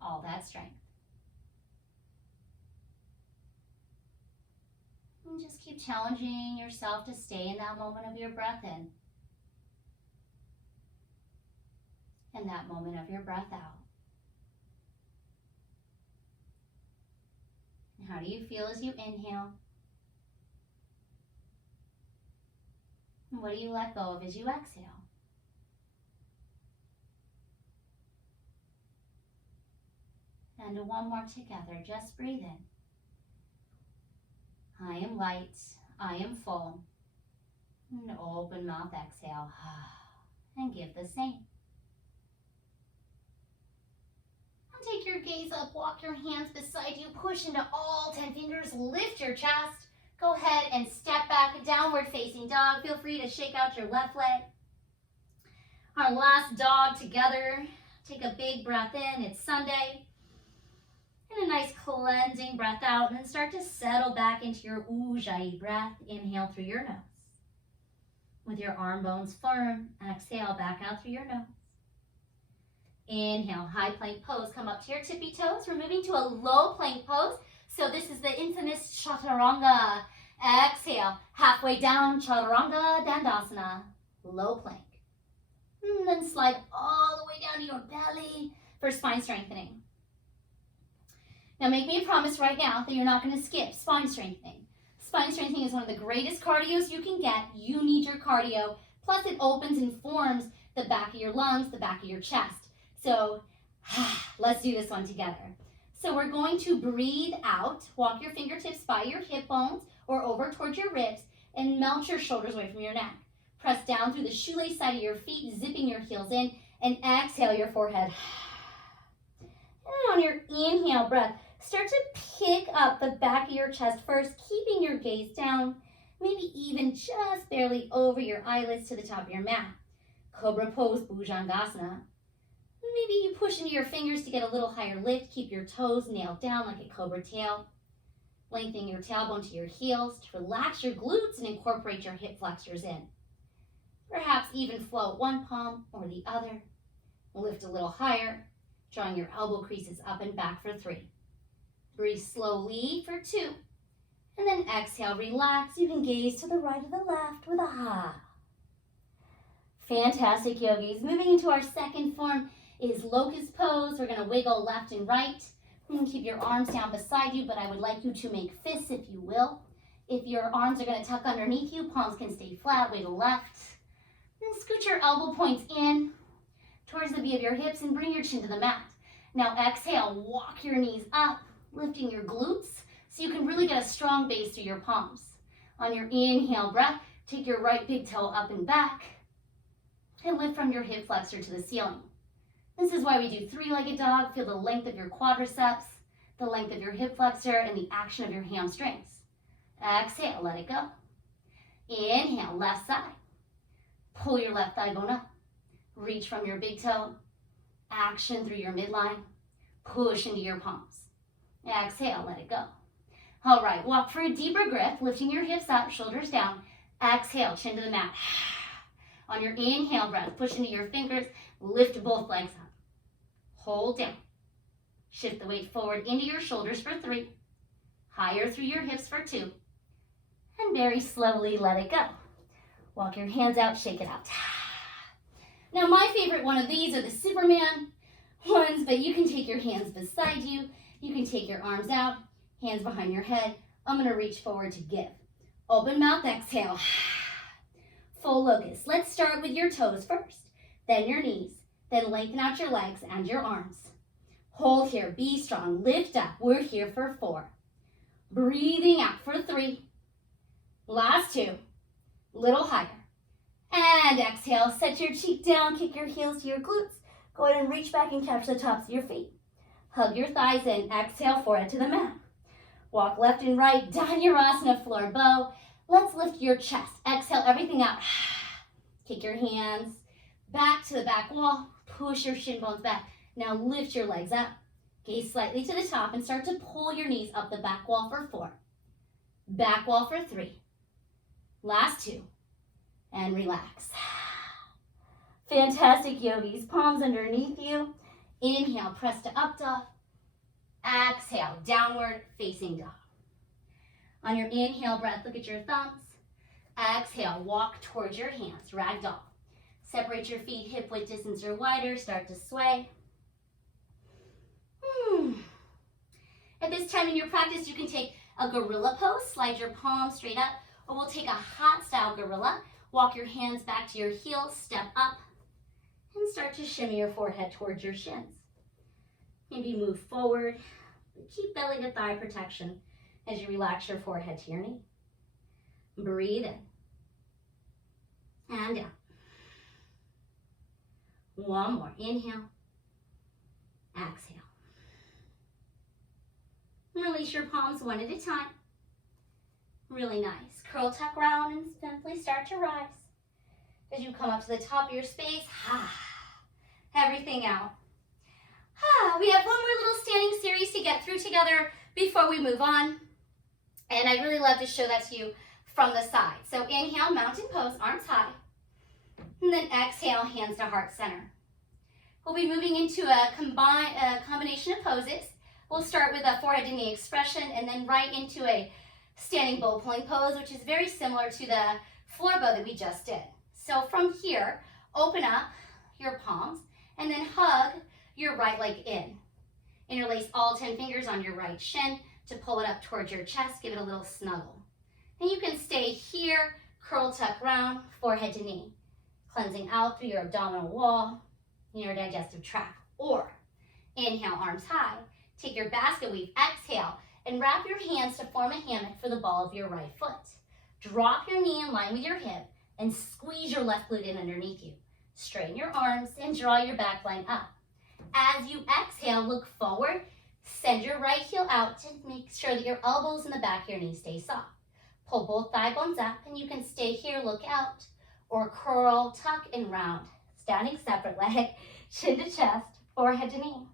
all that strength. And just keep challenging yourself to stay in that moment of your breath in and that moment of your breath out. How do you feel as you inhale? And what do you let go of as you exhale? And one more together. Just breathe in. I am light. I am full. And open mouth, exhale. And give the same. Take your gaze up, walk your hands beside you, push into all 10 fingers, lift your chest. Go ahead and step back, downward facing dog. Feel free to shake out your left leg. Our last dog together. Take a big breath in, it's Sunday. And a nice cleansing breath out, and then start to settle back into your Ujjayi breath. Inhale through your nose. With your arm bones firm, exhale back out through your nose. Inhale, high plank pose. Come up to your tippy toes. We're moving to a low plank pose. So this is the infamous chaturanga. Exhale, halfway down, chaturanga dandasana, low plank. And then slide all the way down to your belly for spine strengthening. Now make me a promise right now that you're not going to skip spine strengthening. Spine strengthening is one of the greatest cardios you can get. You need your cardio. Plus it opens and forms the back of your lungs, the back of your chest. So let's do this one together. So we're going to breathe out, walk your fingertips by your hip bones or over towards your ribs and melt your shoulders away from your neck. Press down through the shoelace side of your feet, zipping your heels in, and exhale your forehead. And on your inhale breath, Start to pick up the back of your chest first, keeping your gaze down, maybe even just barely over your eyelids to the top of your mat. Cobra pose, Bhujangasana. Maybe you push into your fingers to get a little higher lift. Keep your toes nailed down like a cobra tail. Lengthen your tailbone to your heels to relax your glutes and incorporate your hip flexors in. Perhaps even float one palm or the other. Lift a little higher, drawing your elbow creases up and back for 3. Breathe slowly for 2. And then exhale, relax. You can gaze to the right or the left with a ha. Fantastic, yogis. Moving into our second form is locust pose. We're going to wiggle left and right. You can keep your arms down beside you, but I would like you to make fists if you will. If your arms are going to tuck underneath you, palms can stay flat, wiggle left. Then scoot your elbow points in towards the V of your hips and bring your chin to the mat. Now exhale, walk your knees up, lifting your glutes so you can really get a strong base through your palms. On your inhale breath, take your right big toe up and back and lift from your hip flexor to the ceiling. This is why we do 3-legged dog. Feel the length of your quadriceps, the length of your hip flexor, and the action of your hamstrings. Exhale, let it go. Inhale, left side. Pull your left thigh bone up. Reach from your big toe. Action through your midline. Push into your palms. Exhale, let it go. All right, walk for a deeper grip, lifting your hips up, shoulders down. Exhale, chin to the mat. On your inhale breath, push into your fingers, lift both legs up. Hold down. Shift the weight forward into your shoulders for 3. Higher through your hips for 2. And very slowly let it go. Walk your hands out, shake it out. Now my favorite one of these are the Superman ones, but you can take your hands beside you. You can take your arms out, hands behind your head. I'm going to reach forward to give. Open mouth, exhale. Full locust. Let's start with your toes first, then your knees, then lengthen out your legs and your arms. Hold here, be strong, lift up. We're here for 4. Breathing out for 3. Last 2. Little higher. And exhale, set your cheek down, kick your heels to your glutes. Go ahead and reach back and catch the tops of your feet. Hug your thighs in, exhale, forehead to the mat. Walk left and right, Dhanurasana floor bow. Let's lift your chest. Exhale, everything out. Kick your hands back to the back wall. Push your shin bones back. Now lift your legs up. Gaze slightly to the top and start to pull your knees up the back wall for 4. Back wall for 3. Last 2. And relax. Fantastic, yogis. Palms underneath you. Inhale, press to up dog. Exhale, downward facing dog. On your inhale breath, look at your thumbs. Exhale, walk towards your hands, ragdoll. Separate your feet hip width distance or wider, start to sway. At this time in your practice, you can take a gorilla pose, slide your palms straight up, or we'll take a hot style gorilla. Walk your hands back to your heels, step up, and start to shimmy your forehead towards your shins. Maybe move forward, but keep belly to thigh protection as you relax your forehead to your knee. Breathe in and out. One more. Inhale. Exhale. Release your palms one at a time. Really nice. Curl, tuck, round, and simply start to rise. As you come up to the top of your space, everything out. We have one more little standing series to get through together before we move on. And I'd really love to show that to you from the side. So inhale, mountain pose, arms high. And then exhale, hands to heart center. We'll be moving into a combination of poses. We'll start with a forehead to knee expression and then right into a standing bow pulling pose, which is very similar to the floor bow that we just did. So from here, open up your palms and then hug your right leg in. Interlace all 10 fingers on your right shin to pull it up towards your chest. Give it a little snuggle. And you can stay here, curl, tuck, round, forehead to knee. Cleansing out through your abdominal wall, your digestive tract. Or inhale, arms high. Take your basket weave, exhale, and wrap your hands to form a hammock for the ball of your right foot. Drop your knee in line with your hip and squeeze your left glute in underneath you. Straighten your arms and draw your back line up. As you exhale, look forward, Send your right heel out to make sure that your elbows and the back of your knees stay soft. Pull both thigh bones up, and you can stay here, look out, or curl, tuck, and round. Standing separate leg, chin to chest, forehead to knee.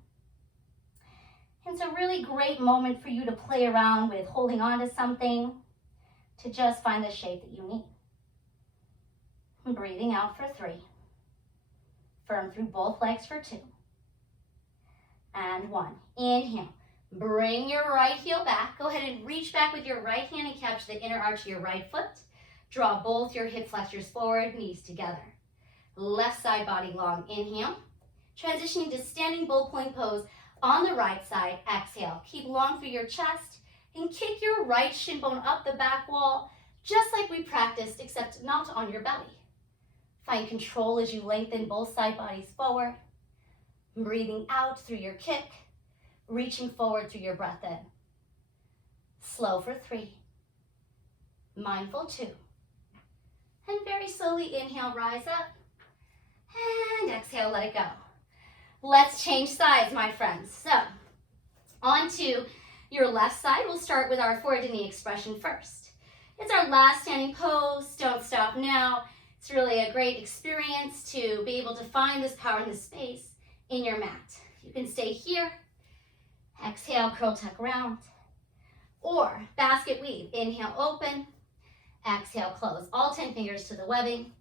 It's a really great moment for you to play around with holding on to something to just find the shape that you need. And breathing out for 3. Firm through both legs for 2. And 1. Inhale. Bring your right heel back. Go ahead and reach back with your right hand and catch the inner arch of your right foot. Draw both your hip flexors forward, knees together. Left side body long. Inhale. Transitioning to standing bull plank pose on the right side. Exhale. Keep long through your chest and kick your right shin bone up the back wall, just like we practiced, except not on your belly. Find control as you lengthen both side bodies forward. Breathing out through your kick, reaching forward through your breath in. Slow for 3. Mindful 2. And very slowly inhale, rise up. And exhale, let it go. Let's change sides, my friends. So, on to your left side. We'll start with our forward to knee expression first. It's our last standing pose. Don't stop now. It's really a great experience to be able to find this power and this space in your mat. You can stay here. Exhale, curl, tuck, round. Or basket weave. Inhale, open. Exhale, close. All 10 fingers to the webbing.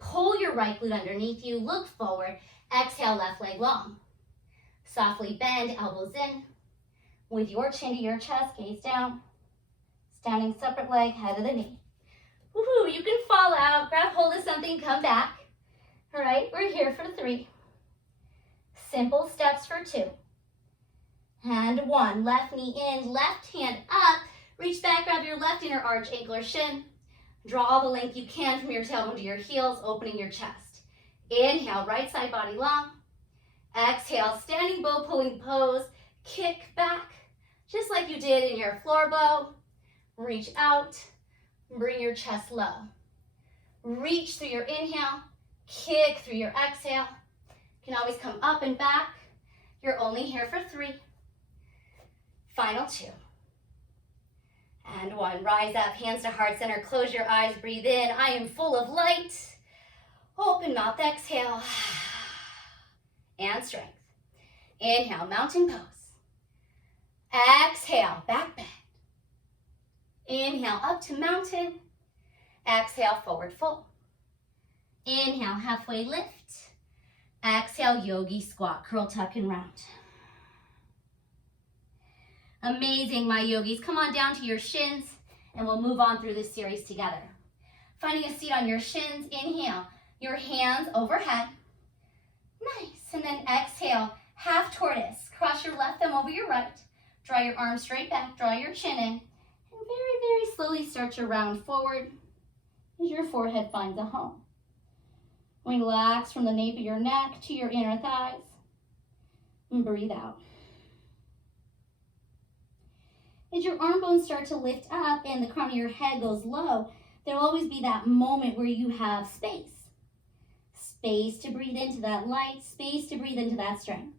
Pull your right glute underneath you. Look forward. Exhale, left leg long. Softly bend, elbows in. With your chin to your chest, gaze down. Standing separate leg, head of the knee. Woohoo, you can fall out, grab hold of something, come back. All right, we're here for 3. Simple steps for 2. And 1, left knee in, left hand up. Reach back, grab your left inner arch, ankle or shin. Draw all the length you can from your tailbone to your heels, opening your chest. Inhale, right side body long. Exhale, standing bow pulling pose. Kick back, just like you did in your floor bow. Reach out, bring your chest low. Reach through your inhale, kick through your exhale. You can always come up and back. You're only here for 3. Final 2. And 1, rise up, hands to heart center, close your eyes, breathe in. I am full of light. Open mouth, exhale. And strength. Inhale, mountain pose. Exhale, back bend. Inhale, up to mountain. Exhale, forward fold. Inhale, halfway lift. Exhale, yogi squat, curl, tuck, and round. Amazing, my yogis. Come on down to your shins, and we'll move on through this series together. Finding a seat on your shins, inhale, your hands overhead. Nice, and then exhale, half tortoise. Cross your left thumb over your right. Draw your arms straight back, draw your chin in, and very, very slowly start to round forward as your forehead finds a home. Relax from the nape of your neck to your inner thighs, and breathe out. As your arm bones start to lift up and the crown of your head goes low, there'll always be that moment where you have space. Space to breathe into that light, space to breathe into that strength.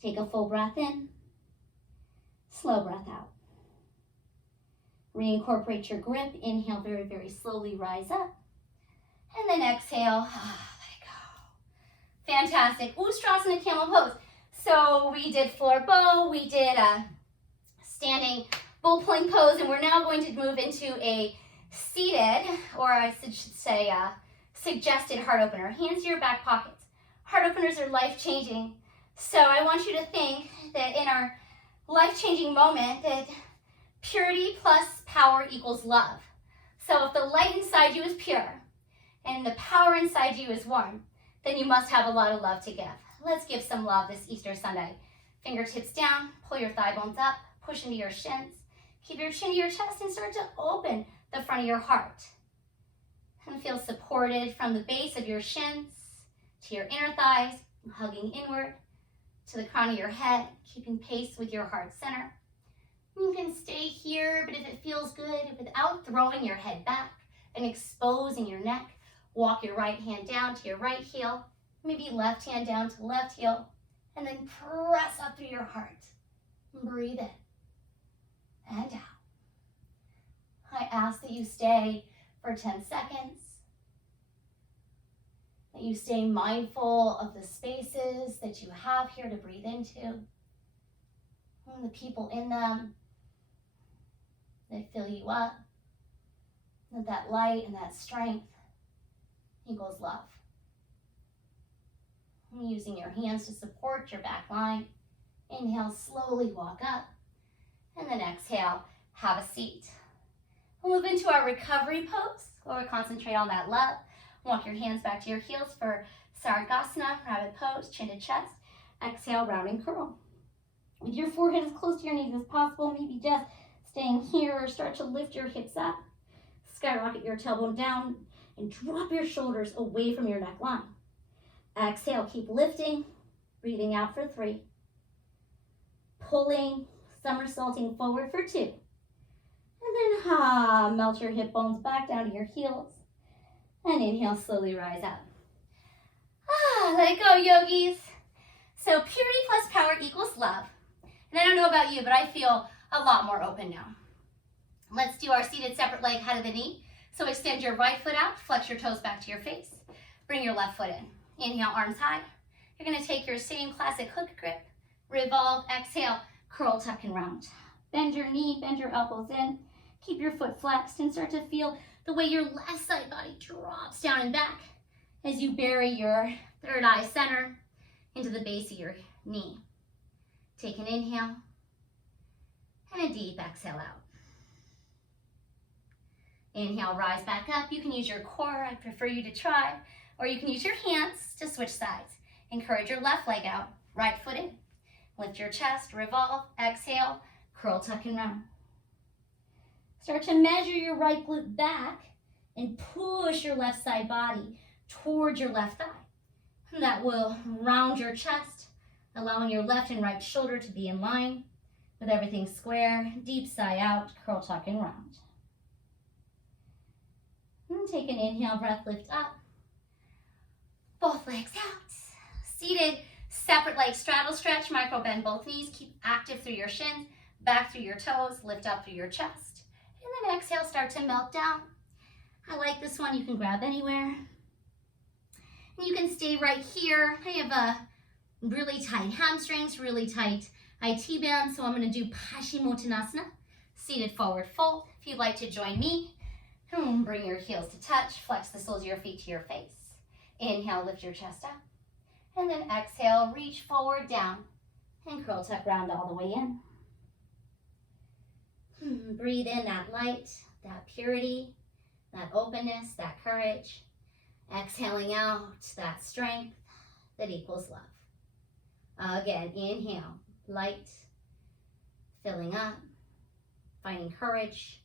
Take a full breath in, slow breath out. Reincorporate your grip. Inhale very, very slowly, rise up. And then exhale, let it go. Fantastic. Ustrasana camel pose. So we did floor bow, we did a standing bull plank pose, and we're now going to move into a seated, or I should say suggested heart opener. Hands to your back pockets. Heart openers are life-changing. So I want you to think that in our life-changing moment that purity plus power equals love. So if the light inside you is pure and the power inside you is warm, then you must have a lot of love to give. Let's give some love this Easter Sunday. Fingertips down, pull your thigh bones up, push into your shins. Keep your chin to your chest and start to open the front of your heart. And feel supported from the base of your shins to your inner thighs, hugging inward to the crown of your head, keeping pace with your heart center. You can stay here, but if it feels good, without throwing your head back and exposing your neck, walk your right hand down to your right heel, maybe left hand down to left heel, and then press up through your heart. Breathe in and out. I ask that you stay for 10 seconds, that you stay mindful of the spaces that you have here to breathe into, and the people in them that fill you up, that light and that strength equals love. And using your hands to support your back line, inhale, slowly walk up, and then exhale, have a seat. We'll move into our recovery pose, where we concentrate on that love. Walk your hands back to your heels for Sargasana, rabbit pose, chin to chest. Exhale, round and curl. With your forehead as close to your knees as possible, maybe just staying here, or start to lift your hips up. Skyrocket your tailbone down and drop your shoulders away from your neckline. Exhale, keep lifting, breathing out for 3. Pulling, somersaulting forward for 2. And then melt your hip bones back down to your heels. And inhale, slowly rise up. Let it go, yogis. So purity plus power equals love. And I don't know about you, but I feel a lot more open now. Let's do our seated separate leg, head of the knee. So extend your right foot out, flex your toes back to your face. Bring your left foot in. Inhale, arms high. You're going to take your same classic hook grip. Revolve, exhale, curl, tuck, and round. Bend your knee, bend your elbows in. Keep your foot flexed and start to feel the way your left side body drops down and back as you bury your third eye center into the base of your knee. Take an inhale and a deep exhale out. Inhale, rise back up. You can use your core, I prefer you to try, or you can use your hands to switch sides. Encourage your left leg out, right foot in. Lift your chest, revolve, exhale, curl, tuck, and round. Start to measure your right glute back and push your left side body towards your left thigh. And that will round your chest, allowing your left and right shoulder to be in line with everything square. Deep sigh out, curl, tuck, and round. And take an inhale, breath, lift up. Both legs out. Seated, separate leg straddle stretch, micro bend both knees. Keep active through your shins, back through your toes, lift up through your chest. And then exhale, start to melt down. I like this one, you can grab anywhere. And you can stay right here. I have really tight hamstrings, really tight IT band, so I'm going to do Paschimottanasana, seated forward fold. If you'd like to join me, bring your heels to touch, flex the soles of your feet to your face. Inhale, lift your chest up. And then exhale, reach forward, down, and curl, tuck, round all the way in. Breathe in that light, that purity, that openness, that courage. Exhaling out that strength that equals love. Again, inhale, light, filling up, finding courage,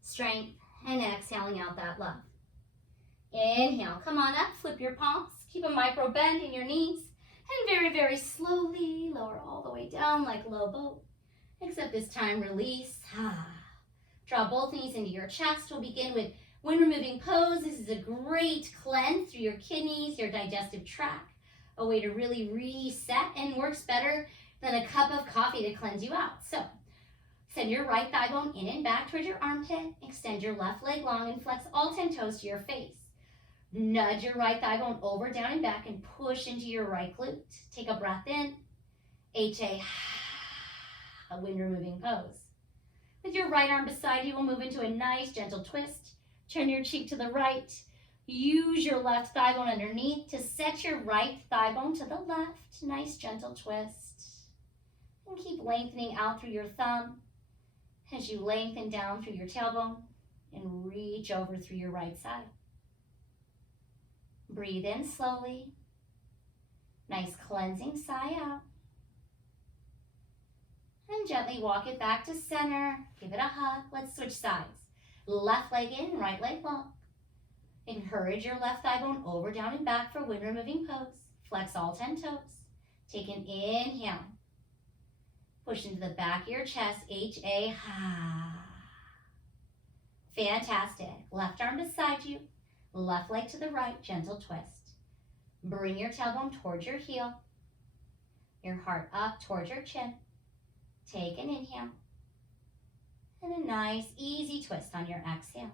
strength, and exhaling out that love. Inhale, come on up, flip your palms, keep a micro bend in your knees, and very, very slowly lower all the way down like a low boat. Except this time, release. Draw both knees into your chest. We'll begin with wind removing pose. This is a great cleanse through your kidneys, your digestive tract, a way to really reset, and works better than a cup of coffee to cleanse you out. So send your right thigh bone in and back towards your armpit. Extend your left leg long and flex all 10 toes to your face. Nudge your right thigh bone over, down, and back, and push into your right glute. Take a breath in. A wind removing pose. With your right arm beside you, we'll move into a nice gentle twist. Turn your cheek to the right. Use your left thigh bone underneath to set your right thigh bone to the left. Nice gentle twist. And keep lengthening out through your thumb as you lengthen down through your tailbone and reach over through your right side. Breathe in slowly. Nice cleansing sigh out. And gently walk it back to center. Give it a hug. Let's switch sides. Left leg in, right leg long. Encourage your left thigh bone over, down, and back for wind removing pose. Flex all 10 toes. Take an inhale. Push into the back of your chest. Fantastic. Left arm beside you. Left leg to the right. Gentle twist. Bring your tailbone towards your heel. Your heart up towards your chin. Take an inhale. And a nice, easy twist on your exhale.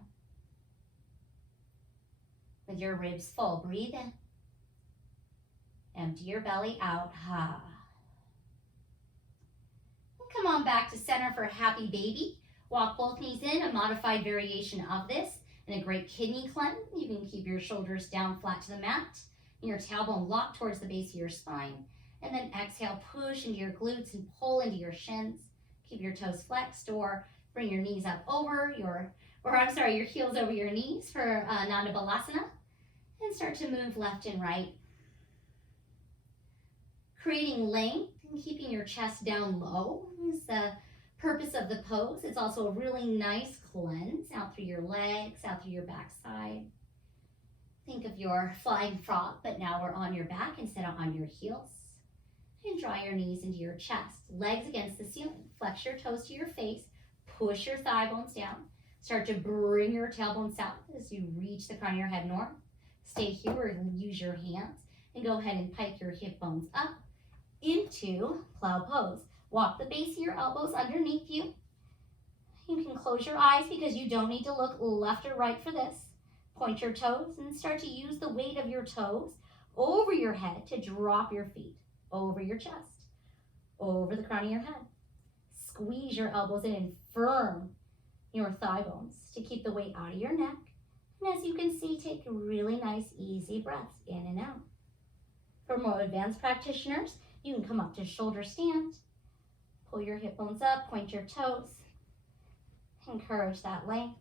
With your ribs full, breathe in. Empty your belly out. Ha. And come on back to center for happy baby. Walk both knees in, a modified variation of this. And a great kidney cleanse. You can keep your shoulders down flat to the mat. And your tailbone locked towards the base of your spine. And then exhale, push into your glutes and pull into your shins. Keep your toes flexed or bring your knees up over your heels over your knees for Nanda Balasana. And start to move left and right. Creating length and keeping your chest down low is the purpose of the pose. It's also a really nice cleanse out through your legs, out through your backside. Think of your flying frog, but now we're on your back instead of on your heels. And draw your knees into your chest, legs against the ceiling. Flex your toes to your face, push your thigh bones down. Start to bring your tailbone south as you reach the crown of your head north. Stay here or use your hands and go ahead and pike your hip bones up into plow pose. Walk the base of your elbows underneath you. You can close your eyes because you don't need to look left or right for this. Point your toes and start to use the weight of your toes over your head to drop your feet over your chest, over the crown of your head. Squeeze your elbows in and firm your thigh bones to keep the weight out of your neck. And as you can see, take really nice, easy breaths in and out. For more advanced practitioners, you can come up to shoulder stand, pull your hip bones up, point your toes, encourage that length.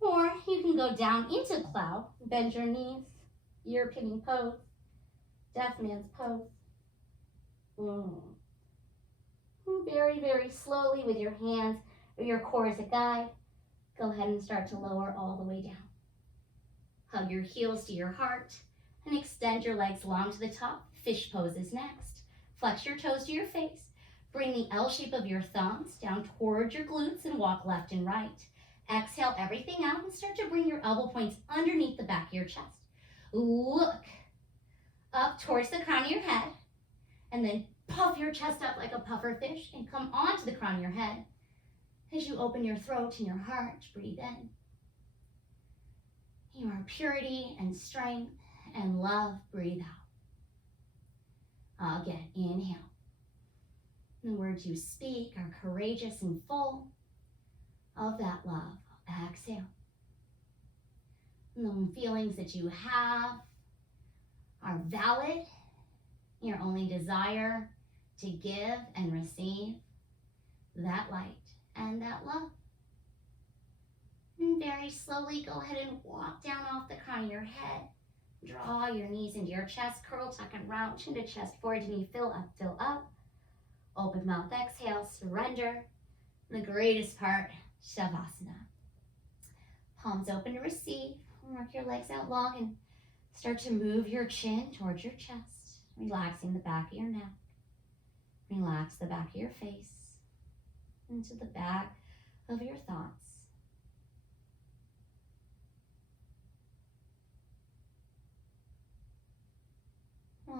Or you can go down into plow, bend your knees, ear pinning pose, deaf man's pose. Very, very slowly with your hands or your core as a guide, go ahead and start to lower all the way down. Hug your heels to your heart and extend your legs long to the top. Fish pose is next. Flex your toes to your face. Bring the L shape of your thumbs down towards your glutes and walk left and right. Exhale everything out and start to bring your elbow points underneath the back of your chest. Look up towards the crown of your head and then puff your chest up like a puffer fish and come onto the crown of your head. As you open your throat and your heart, breathe in. Your purity and strength and love, breathe out. Again, inhale. The words you speak are courageous and full of that love. Exhale. And the feelings that you have are valid. Your only desire to give and receive that light and that love. And very slowly go ahead and walk down off the crown of your head. Draw your knees into your chest, curl, tuck, and round, chin to chest, forward knee, fill up, fill up. Open mouth, exhale, surrender. And the greatest part, Shavasana. Palms open to receive. Work your legs out long and start to move your chin towards your chest, relaxing the back of your neck. Relax the back of your face into the back of your thoughts.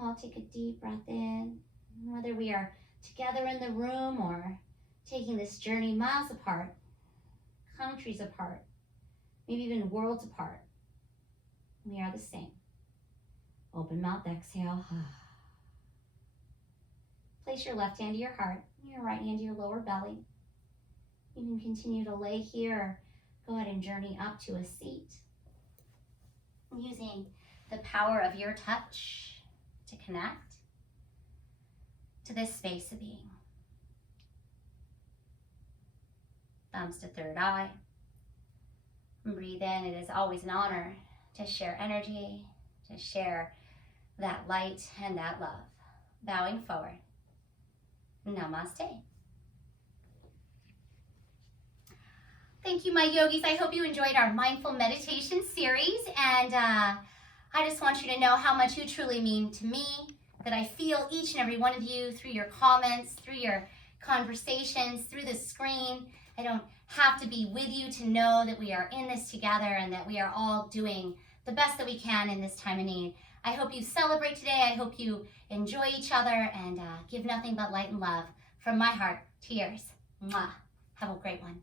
I'll take a deep breath in. Whether we are together in the room or taking this journey miles apart, countries apart, maybe even worlds apart, we are the same. Open mouth, exhale. Place your left hand to your heart, your right hand to your lower belly. You can continue to lay here. Go ahead and journey up to a seat. Using the power of your touch to connect to this space of being. Thumbs to third eye. And breathe in. It is always an honor to share energy, to share that light and that love. Bowing forward. Namaste. Thank you, my yogis. I hope you enjoyed our mindful meditation series. And I just want you to know how much you truly mean to me, that I feel each and every one of you through your comments, through your conversations, through the screen. I don't have to be with you to know that we are in this together and that we are all doing the best that we can in this time of need. I hope you celebrate today. I hope you enjoy each other and give nothing but light and love from my heart Cheers. Mwah. Have a great one.